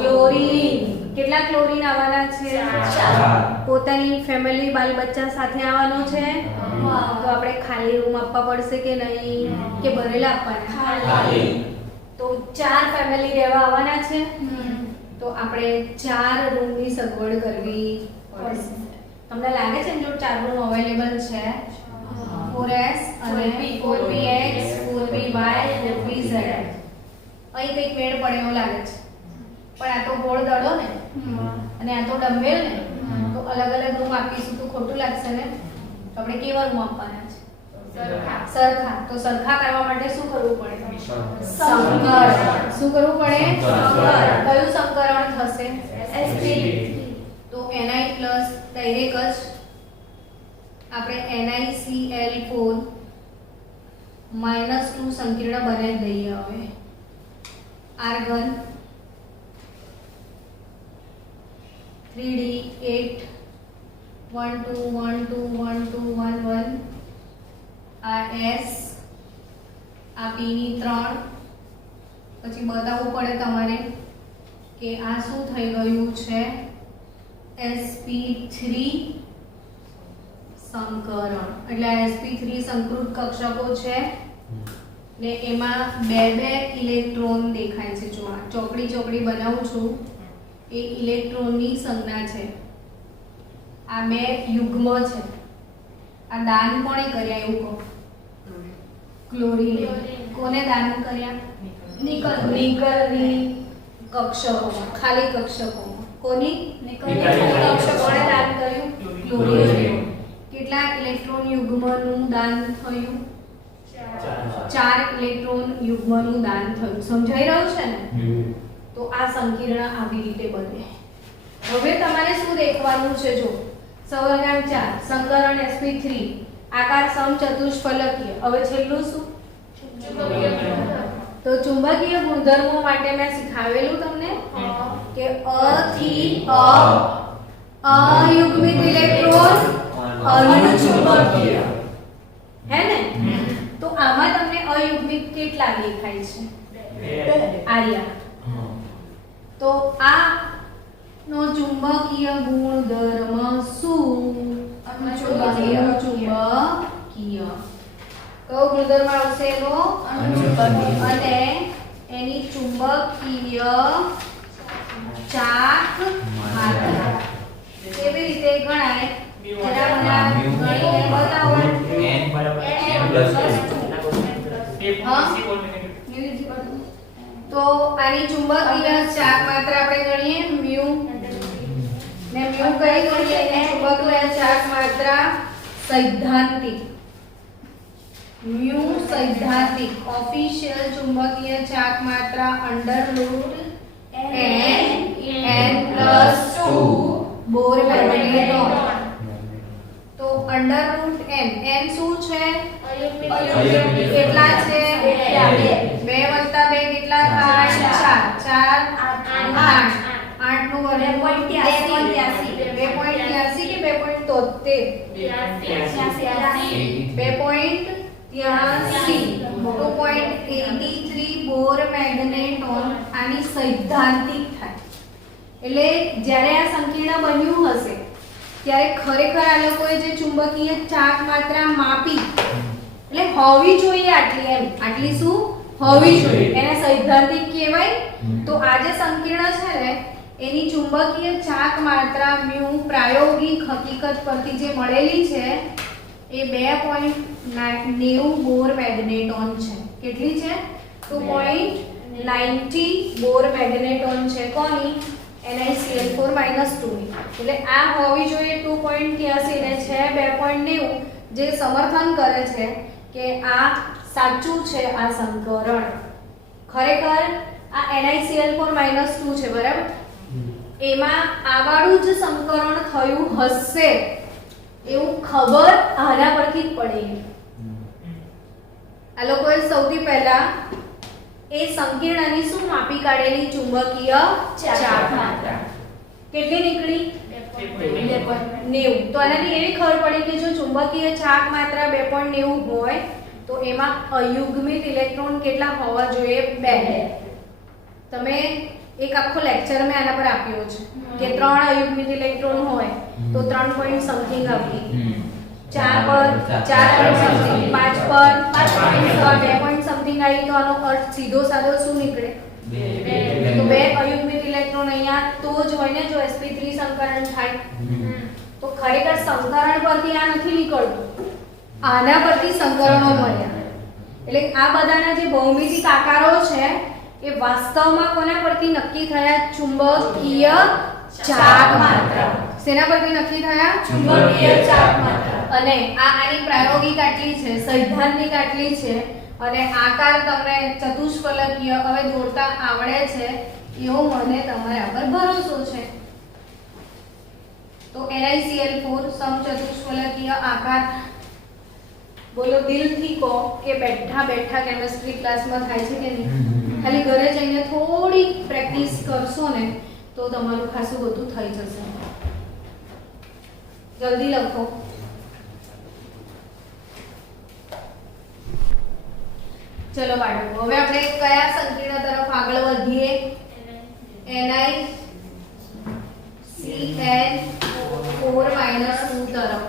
ક્લોરીન. કેટલા ક્લોરીન આવવાના છે? 4. પોતાની ફેમિલી બાલ બચ્ચા સાથે આવવાનો છે. તો આપણે ખાલી રૂમ આપવા પડશે કે નહીં, કે ભરેલા આપવાના? ખાલી. તો 4 ફેમિલી રહેવા આવવાના છે. તો આપણે 4 રૂમની સગવડ કરવી પડશે. તમને લાગે છે ને જો 4 રૂમ અવેલેબલ છે? 4s અને 4px 4py 4pz. અહીં કંઈક મેળ પડે એવું લાગે છે, પણ આ તો ગોળ દડો ને અને આ તો ડમ્બેલ ને, તો અલગ અલગ રૂમ આપીશું તો ખોટું લાગશે ને. તો આપણે કેવા રૂમ આપવાના છે? સરખા. તો સરખા કરવા માટે શું કરવું પડે? સંકરણ. શું કરવું પડે? સંકરણ. કયું સંકરણ થશે? sp3. તો ni પ્લસ ડાયરેક્ટ જ આપણે NiCl4 -2 સંકીર્ણ બનાવી દઈએ. હવે આર્ગન 3d8 1 2 1 2 1 2 1 1 આ S આ P ની 3. પછી બતાવવું પડે તમારે કે આ શું થઈ ગયું છે? sp3 સંકરણ. એટલે આ sp3 સંકૃત કક્ષકો છે ને એમાં બે ઇલેક્ટ્રોન દેખાય છે. જો આ ચોકડી બનાવું છું એ ઇલેક્ટ્રોનની સંજ્ઞા છે. આ બે યુગ્મ છે. આ દાન કોણે કર્યા એવું કહો? ક્લોરીન. કોને દાન કર્યા? નિકલની કક્ષકોમાં, ખાલી કક્ષકોમાં. કોની? નિકલની કક્ષકોને દાન કર્યું? ક્લોરીન. કેટલા ઇલેક્ટ્રોન યુગ્મનું દાન થયું? 4 ઇલેક્ટ્રોન યુગ્મનું દાન થયું. સમજાઈ રહ્યું છે ને? તો આ સંકીર્ણ આવી રીતે બને. હવે તમારે શું દેખવાનું છે? જો સવર્ગાંક 4 સંકરણ sp3 આકાર સમચતુષ્ફલકીય. હવે છેલ્લું શું? તો ચુંબકીય ગુણધર્મો માટે મેં શીખવાવેલું તમને કે અ થી અયુગ્મિત ઇલેક્ટ્રોન અનુચુંબકીય. હે ને? તો આમાં તમને અયુગ્મિત કેટલા દેખાય છે? 2. આર્યા. તો આ નો ચુંબકીય ગુણધર્મ શું? અનુચુંબકીય. કયો ગુણધર્મ આવશે એનો? અનુચુંબકીય. અને એની ચુંબકીય ચાક માત્રા કેવી રીતે ગણાય? જરા મને ગણીને બતાવો. તો આની ચુંબકીય ચાક માત્રા આપણે ગણીએ મ્યુ. ને મ્યુ કઈ ગણીએ? ચુંબકીય ચાક માત્રા સૈદ્ધાંતિક. મ્યુ સૈદ્ધાંતિક ઓફિશિયલ ચુંબકીય ચાક માત્રા અંડરરૂટ n+2 બોર મેગ્નેટોન. તો અંડરરૂટ n શું છે? કેટલા છે? 2 + 2 કેટલા થાય? 4 8 8 નું વર્ગ 2.83 કે 2.73 2.83 બોર મેગ્નેટોન આની સૈદ્ધાંતિક થાય. એટલે જ્યારે આ સંકીર્ણ બન્યું હશે ત્યારે ખરેખર આ લોકોએ જે ચુંબકીય ચાક માત્રા માપી એટલે હોવી જોઈએ આટલી. એમ આટલી શું હોવી જોઈએ? એને સૈદ્ધાંતિક કહેવાય. તો આ જે સંકીર્ણ છે ને એની ચુંબકીય ચાક માત્રા મ્યુ પ્રાયોગિક હકીકત પરથી જે મળેલી છે એ 2.90 બોર મેગ્નેટોન છે. કેટલી છે? 2.90 બોર મેગ્નેટોન છે. કોની? NiCl4 -2 ની. એટલે આ હોવી જોઈએ 2.83 ને છે 2.90, જે સમર્થન કરે છે કે આ સાચું છે. આ સંકરણ ખરેખર આ NiCl4 -2 છે, બરાબર? એમાં આવાળું જ સંકરણ થયું હશે એવું ખબર આના પરથી જ પડેલી. આ લોકોએ સૌથી પહેલા એ સંકીર્ણની શું માપી કાઢેલી? ચુંબકીય ચાક માત્રા. કેટલી નીકળી? 2.90. તો આનાથી એવી ખબર પડી કે જો ચુંબકીય ચાક માત્રા 2.90 હોય તો એમાં અયુગ્મિત ઇલેક્ટ્રોન કેટલા હોવા જોઈએ? 2. તમે એક આખો લેક્ચર મેં આના પર આપ્યો છે કે 3 અયુગ્મિત ઇલેક્ટ્રોન હોય તો 3 પોઈન્ટ સમથિંગ આપી, 4 પર 4 પોઈન્ટ સમથિંગ, 5 પર 2 પોઈન્ટ સમથિંગ આવી. તો આનો અર્થ સીધો સાદો શું નીકળે? 2. તો 2 અયુગ્મિત ઇલેક્ટ્રોન અહીંયા તો જ હોય ને જો sp3 સંકરણ થાય. તો ખરેખર સંકરણ પરથી આ નથી નીકળતું, આના પરથી સંકરણો મળ્યા. એટલે આ બધાના જે ભૌમિતિક આકારો છે એ વાસ્તવમાં કોના પરથી નક્કી થયા? ચુંબકીય ચાક માત્રા. શેના પરથી નક્કી થયા? ચુંબકીય ચાક માત્રા. અને આની પ્રાયોગિક આટલી છે, સૈદ્ધાંતિક આટલી છે અને આકાર તમને ચતુષ્ફલકીય હવે દોરતા આવડે છે એવો મને તમારા પર ભરોસો છે. તો NiCl4 સમચતુષ્ફલકીય આકાર બોલો દિલથી કહો કે બેઠા બેઠા કેમિસ્ટ્રી ક્લાસમાં થાય છે કે નહીં? ખાલી ઘરે જઈને થોડી પ્રેક્ટિસ કરશો ને તો તમારું ખાસું બધું થઈ જશે. જલ્દી લખો. ચલો બાળકો, હવે આપણે કયા સંકીર્ણ તરફ આગળ વધીએ? NiCl4 - 2 તરફ.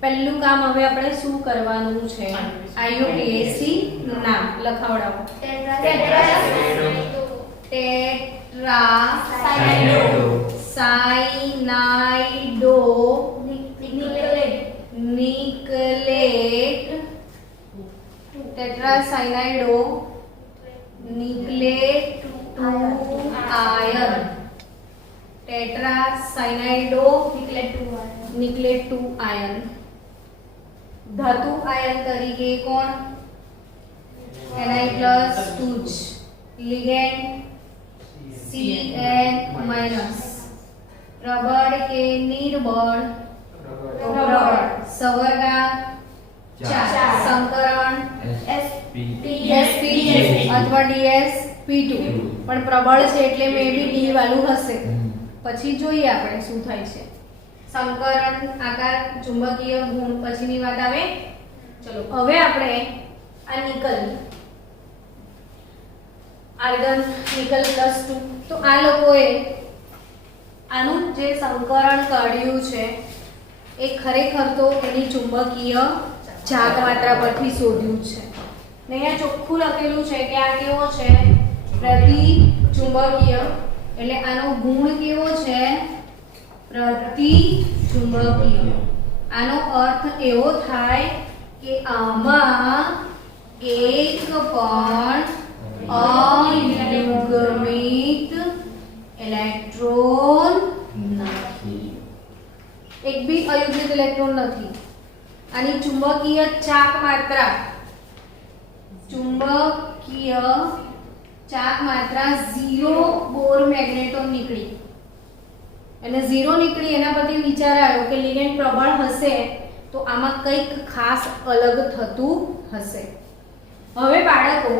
પહેલું કામ હવે આપણે શું કરવાનું છે? IUPAC નામ લખાવડાવો. ટેટ્રાસાયનાઇડો નિકલેટ ટેટ્રાસાયનાઇડો નિકલેટ 2 આયન. ટેટ્રાસાયનાઇડો નિકલેટ 2 આયન. धातु आयन तरीके कौन? Ni+2 लिगेंड Cn-, प्रबल के निर्बल प्रबल सवर्गांक 4 संकरण sp2 अथवा dsp2 पण प्रबल छे એટલે મે બી d વાળું હશે. પછી જોઈએ આપણે શું થાય છે. संकरण आकार चुंबकीय गुण पछीनी વાત આવે. ચલો હવે આપણે આ નિકલ આર્ગન નિકલ +2 તો આ લોકોએ આનું જે સંકરણ કાઢ્યું છે એ ખરેખર તો એની ચુંબકીય ચાક માત્રા પરથી શોધ્યું છે. ને અહીંયા ચોખ્ખું લખેલું છે કે આ કેવો છે? પ્રતિ ચુંબકીય. એટલે આનો ગુણ કેવો છે? प्रति चुंबकीय. आनो अर्थ एवो थाय के आमा एक पण अयुग्मित इलेक्ट्रॉन नहीं. एक भी अयुग्मित इलेक्ट्रॉन नहीं. आनी चुंबकीय चाक मात्रा जीरो बोर मैग्नेटोन निकली અને 0 નીકળી. એના પરથી વિચાર આવ્યો કે લિગેન્ડ પ્રબળ હશે તો આમાં કંઈક ખાસ અલગ થતું હશે. હવે બાળકો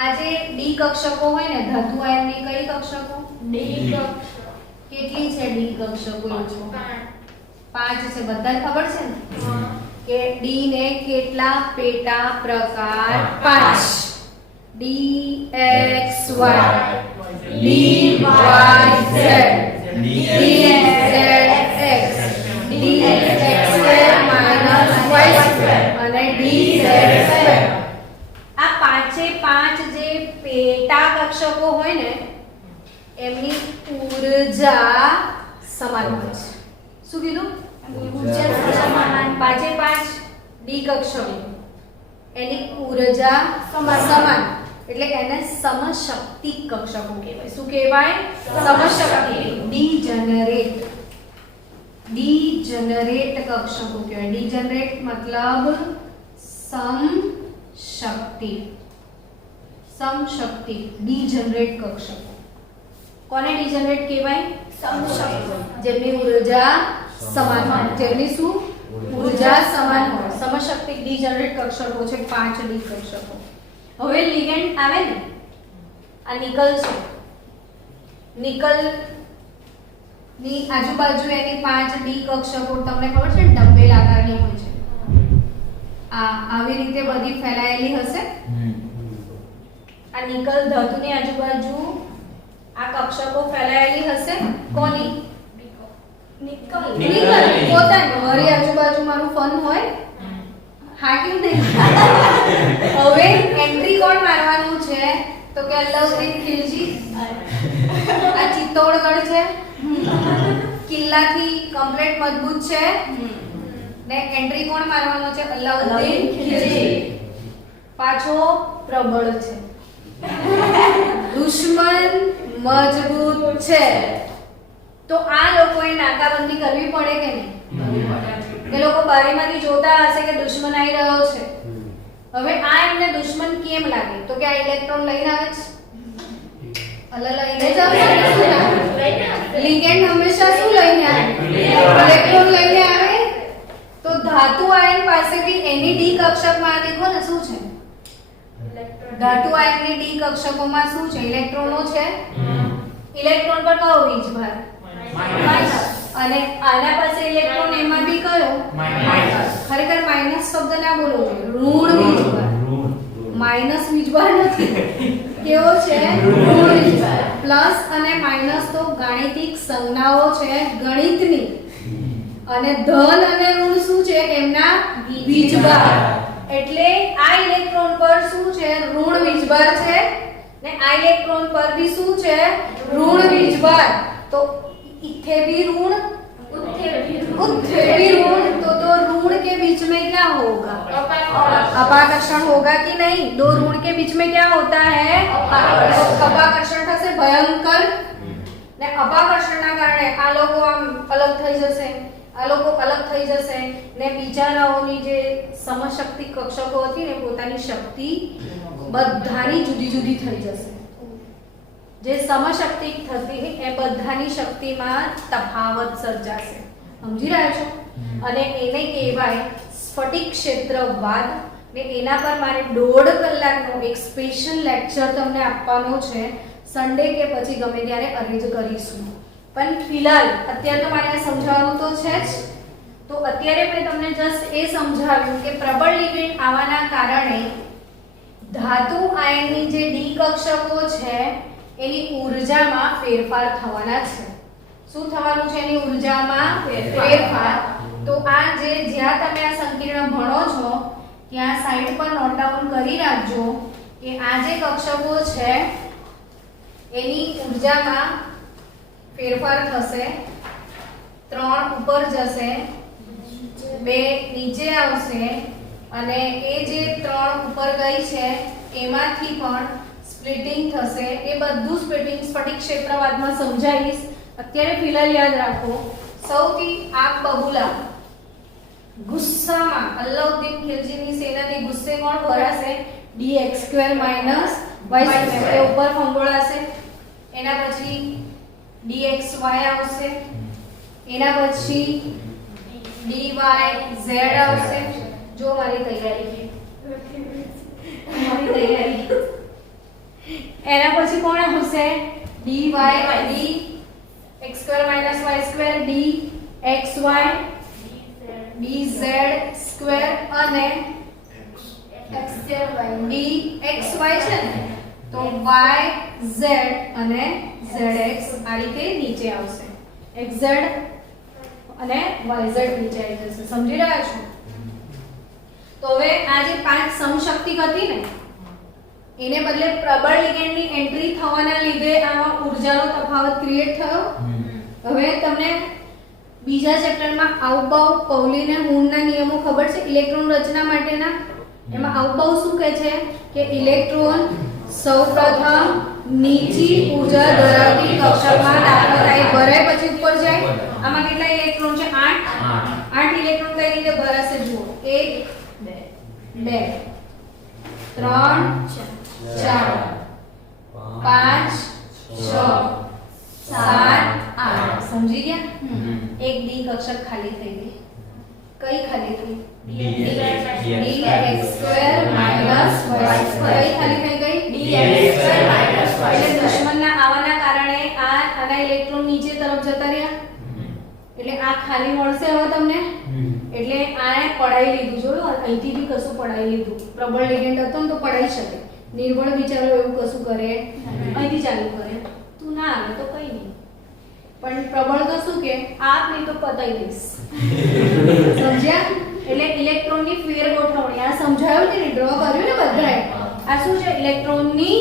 આ જે ડી કક્ષકો હોય ને ધાતુ આયનની કઈ કક્ષકો? ડી કક્ષક. કેટલી છે ડી કક્ષકો? 5 છે. બધાને ખબર છે ને કે ડી ને કેટલા પેટા પ્રકાર? 5. DXY DYZ DZX DX2 -Y2 અને DZ2. આ પાંચે પાંચ જે પેટા કક્ષકો હોય ને એમની ઊર્જા સમાન હોય છે. શું કીધું? ઊર્જા સમાન. પાંચે પાંચ ડી કક્ષકો એની ઊર્જા સમાન એટલે એને સમશક્તિ કક્ષકો કહેવાય. શું કહેવાય? સમશક્તિ. ડીજનરેટ કક્ષકો કહેવાય. ડીજનરેટ મતલબ સમશક્તિ. ડીજનરેટ કક્ષકો કોને ડીજનરેટ કહેવાય? સમશક્તિ. જેમની ઊર્જા સમાન હોય. જેમની શું? ઊર્જા સમાન હોય. સમશક્તિ ડીજનરેટ કક્ષકો છે 5 ડી કક્ષકો. હવે લિગેન્ડ આવે ને આ નિકલ છે. નિકલ ની આજુબાજુ એની 5 ડી કક્ષકો તમને ખબર છે ડમ્બેલ આકારની હોય છે. આ આવી રીતે બધી ફેલાયેલી હશે. આ નિકલ ધાતુની આજુબાજુ આ કક્ષકો ફેલાયેલી હશે. કોની? નિકલ પોતાની. મારી આજુબાજુ મારું ફન હોય. હા કેમ નહીં? હવે એન્ટ્રી કોણ મારવાનું છે? તો કે અલ્લાઉદ્દીન ખિલજી. આ ચિત્તોડગઢ છે. કિલ્લાથી કમ્પ્લીટ મજબૂત છે ને એન્ટ્રી કોણ મારવાનો છે? અલ્લાઉદ્દીન ખિલજી. પાછો પ્રબળ છે. દુશ્મન મજબૂત છે. તો આ લોકોએ નાકાબંધી કરવી પડે કે નહીં? એ લોકો બારીમાંથી જોતા હશે કે દુશ્મન આવી રહ્યો છે. હવે આ એમને દુશ્મન કેમ લાગે? તો કે આ ઇલેક્ટ્રોન લઈને આવે છે. લઈને જ આવે છે. લિગેન્ડ હંમેશા શું લઈને આવે? ઇલેક્ટ્રોન લઈને આવે. તો ધાતુ આયન પાસે બી એની ડી કક્ષકમાં દેખો ને શું છે? ધાતુ આયનની ડી કક્ષકોમાં શું છે? ઇલેક્ટ્રોનો છે. ઇલેક્ટ્રોન પર કયો વીજભાર? માઈનસ. અને આના પાસે ઇલેક્ટ્રોન એમાં બી કયો? માઈનસ. ખરેખર માઈનસ શબ્દ ના બોલવો જોઈએ, ઋણ વીજભાર. માઈનસ વીજભાર નથી. કેવો છે? ઋણ વીજભાર. પ્લસ અને માઈનસ તો ગાણિતિક સંજ્ઞાઓ છે ગણિતની. અને ધન અને ઋણ શું છે? એમના વીજભાર. એટલે આ ઇલેક્ટ્રોન પર શું છે? ઋણ વીજભાર છે. ને આ ઇલેક્ટ્રોન પર भी શું છે? ऋण વીજભાર. तो इथे भी ऋण, उत्थे भी ऋण. तो ऋण के बीच में क्या होगा? अपाकर्षण होगा कि नहीं? दो ऋण के बीच में क्या होता है? अपाकर्षण થશે ભયંકર. ને અપાકર્ષણના કારણે આ લોકો આમ અલગ થઈ જશે, આ લોકો અલગ થઈ જશે. ને બિચારાઓની જે સમશક્તિ કક્ષકો હતી ને પોતાની શક્તિ બધાની જુદી જુદી થઈ જશે. જે સમશક્તિ થતી એ બધાની શક્તિમાં તફાવત સર્જાશે. સમજી રહ્યા છો? અને એને કહેવાય સ્ફટિક ક્ષેત્રવાદ. ને એના પર મારે 1.5 કલાકનો એક સ્પેશિયલ લેક્ચર તમને આપવાનો છે. સન્ડે કે પછી ગમે ત્યારે અરેન્જ કરીશું. પણ ફિલહાલ અત્યારે તો મારે સમજાવવાનું તો છે જ. તો અત્યારે મેં તમને જસ્ટ એ સમજાવ્યું કે પ્રબળ લિગેન્ડ આવવાના કારણે ધાતુ આયનની જે ડી કક્ષકો છે એની ઊર્જામાં ફેરફાર થવાના છે. શું થવાનું છે? એની ઊર્જામાં ફેરફાર. તો આ જે જ્યાં તમે આ સંકીર્ણ ભણો છો ત્યાં સાઈડ પર નોટ ડાઉન કરી રાખજો કે આ જે કક્ષકો છે એની ઊર્જામાં ફેરફાર થશે. 3 ઉપર જશે, 2 નીચે આવશે. અને એ જે 3 ઉપર ગઈ છે એમાંથી પણ સ્પ્લિટિંગ થશે. એ બધું સ્પ્લિટિંગ સ્ફટિક ક્ષેત્રવાદમાં સમજાવીશ. અત્યારે ફિલહાલ યાદ રાખો, સૌથી આગ બબૂલા ગુસ્સામાં અલ્લાઉદ્દીન ખિલજીની સેનાની ગુસ્સે કોણ ભરાશે? dx² - y² એ ઉપર ફંગોળાશે. એના પછી dxy આવશે. એના પછી dyz આવશે. જો મારી તૈયારી એના પછી કોણ આવશે? dy dx² - y² dxy dz² અને dxy છે ને તો yz અને zx આ રીતે નીચે આવશે. xz અને yz નીચે આવી જશે. સમજી રહ્યા છો? તો હવે આ જે 5 સમશક્તિક હતી ને એને બદલે પ્રબળ લિગેન્ડની એન્ટ્રી થવાના લીધે આમાં ઊર્જાનો તફાવત ક્રિએટ થયો. હવે તમને બીજા ચેપ્ટરમાં આઉબાઉ પૌલી ને હુનના નિયમો ખબર છે ઇલેક્ટ્રોન રચના માટેના? એમાં આઉબાઉ શું કહે છે કે ઇલેક્ટ્રોન સૌપ્રથમ નીચી ઊર્જા ધરાવતી કક્ષકમાં દાખલ થાય, ભરાય પછી ઉપર જાય. આમાં કેટલા ઇલેક્ટ્રોન છે? 8 ઇલેક્ટ્રોન કઈ રીતે ભરાશે? જુઓ, 1 2 3 4 5 6 7 8. સમજી ગયા? એક ડી કક્ષક ખાલી થઈ ગઈ. કઈ ખાલી થઈ? dx² - y² કઈ ખાલી થઈ ગઈ? dx² - y. એટલે દુશ્મનના આવવાના કારણે આના ઇલેક્ટ્રોન નીચે તરફ જતા રહ્યા. એટલે આ ખાલી મળશે હવે તમને. એટલે આને પડાઈ લીધું. જોયું? અહીંથી બી કશું પડાઈ લીધું. પ્રબળ લિગેન્ડ હતો ને તો પડાઈ શકે. નિર્બળ બિચારો એવું કશું કરે, અહીંથી ચાલુ કરે. તું ના આવે તો કઈ નહીં. પણ પ્રબળ તો શું કે આપ નહીં તો પતાઈ દઈશ. સમજ્યા? એટલે ઇલેક્ટ્રોનની ફેર ગોઠવણી આ સમજાયું કે ડ્રો કર્યું ને બધાએ. આ શું છે? ઇલેક્ટ્રોનની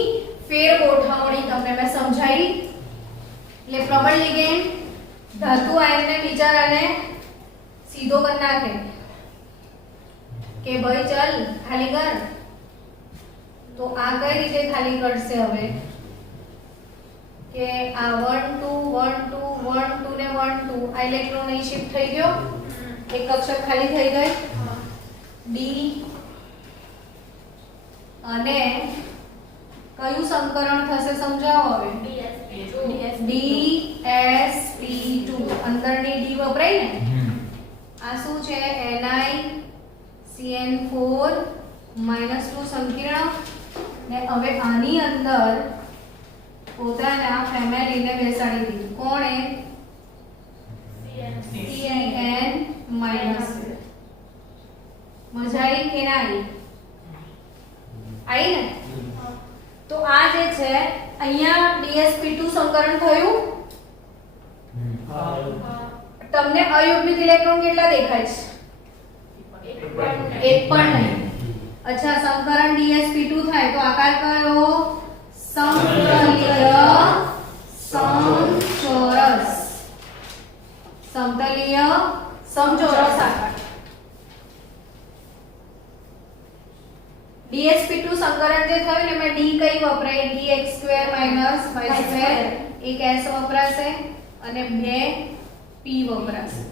ફેર ગોઠવણી તમને મેં સમજાવી. એટલે પ્રબળ લિગેન્ડ ધાતુ આયનને બિચારાને સીધો કરી નાખે કે ભાઈ ચાલ ખાલી કર. તો આ કઈ રીતે ખાલી કરશે? હવે કે આ 1 2 1 2 1 2 ને 1 2 આ ઇલેક્ટ્રોન અહીં શિફ્ટ થઈ ગયો. એક અક્ષર ખાલી થઈ ગઈ. D અને કયું સંકરણ થશે સમજાવો હવે. DsP2 અંદરની D વપરાય ને. આ શું છે? NiCN4 -2 સંકીર્ણ. ને હવે આની અંદર પોતાના ફેમિલીને બેસાડી દીધું. કોણે? CN minus. મજા આવી કે ના આવી? આવી ને? તો આ જે છે અહીંયા DsP2 સંકરણ થયું. તમને અયુગ્મિત ઇલેક્ટ્રોન કેટલા દેખાય છે? એક પણ નહીં. અચ્છા, સંકરણ DsP2 થાય તો આકાર કયો? સમતલીય સમચોરસ. સમતલીય સમચોરસ આકાર. DsP2 સંકરણ જે થયું ને એમાં D કઈ વપરાય? dx² y². એક s વપરાશે અને બે p વપરાશે.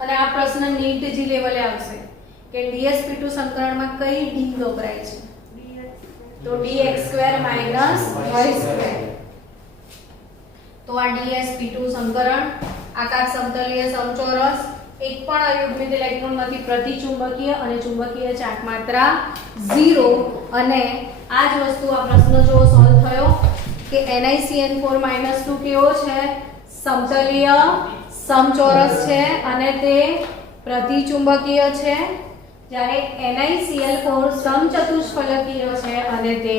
અને આ પ્રશ્ન નીટ જી લેવલે આવશે કે DsP2 સંકરણમાં કઈ D વપરાય છે? તો dx² y². તો આ DsP2 સંકરણ આકાર સમતલીય સમચોરસ, એક પણ અયુગ્મિત ઇલેક્ટ્રોન નથી, પ્રતિચુંબકીય અને ચુંબકીય ચાર્જ માત્રા 0. અને આ જ વસ્તુ આ પ્રશ્ન જો સોલ્વ થયો કે NiCN4 -2 કેવો છે? સમતલીય સમચોરસ છે અને તે પ્રતિચુંબકીય છે, જ્યારે NiCl4 સમચતુષ્ફલકીય છે અને તે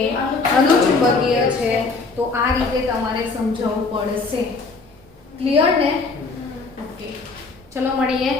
અનુચુંબકીય છે. તો આ રીતે તમારે સમજાવવું પડશે. ક્લિયર ને? ઓકે, ચલો મળીએ.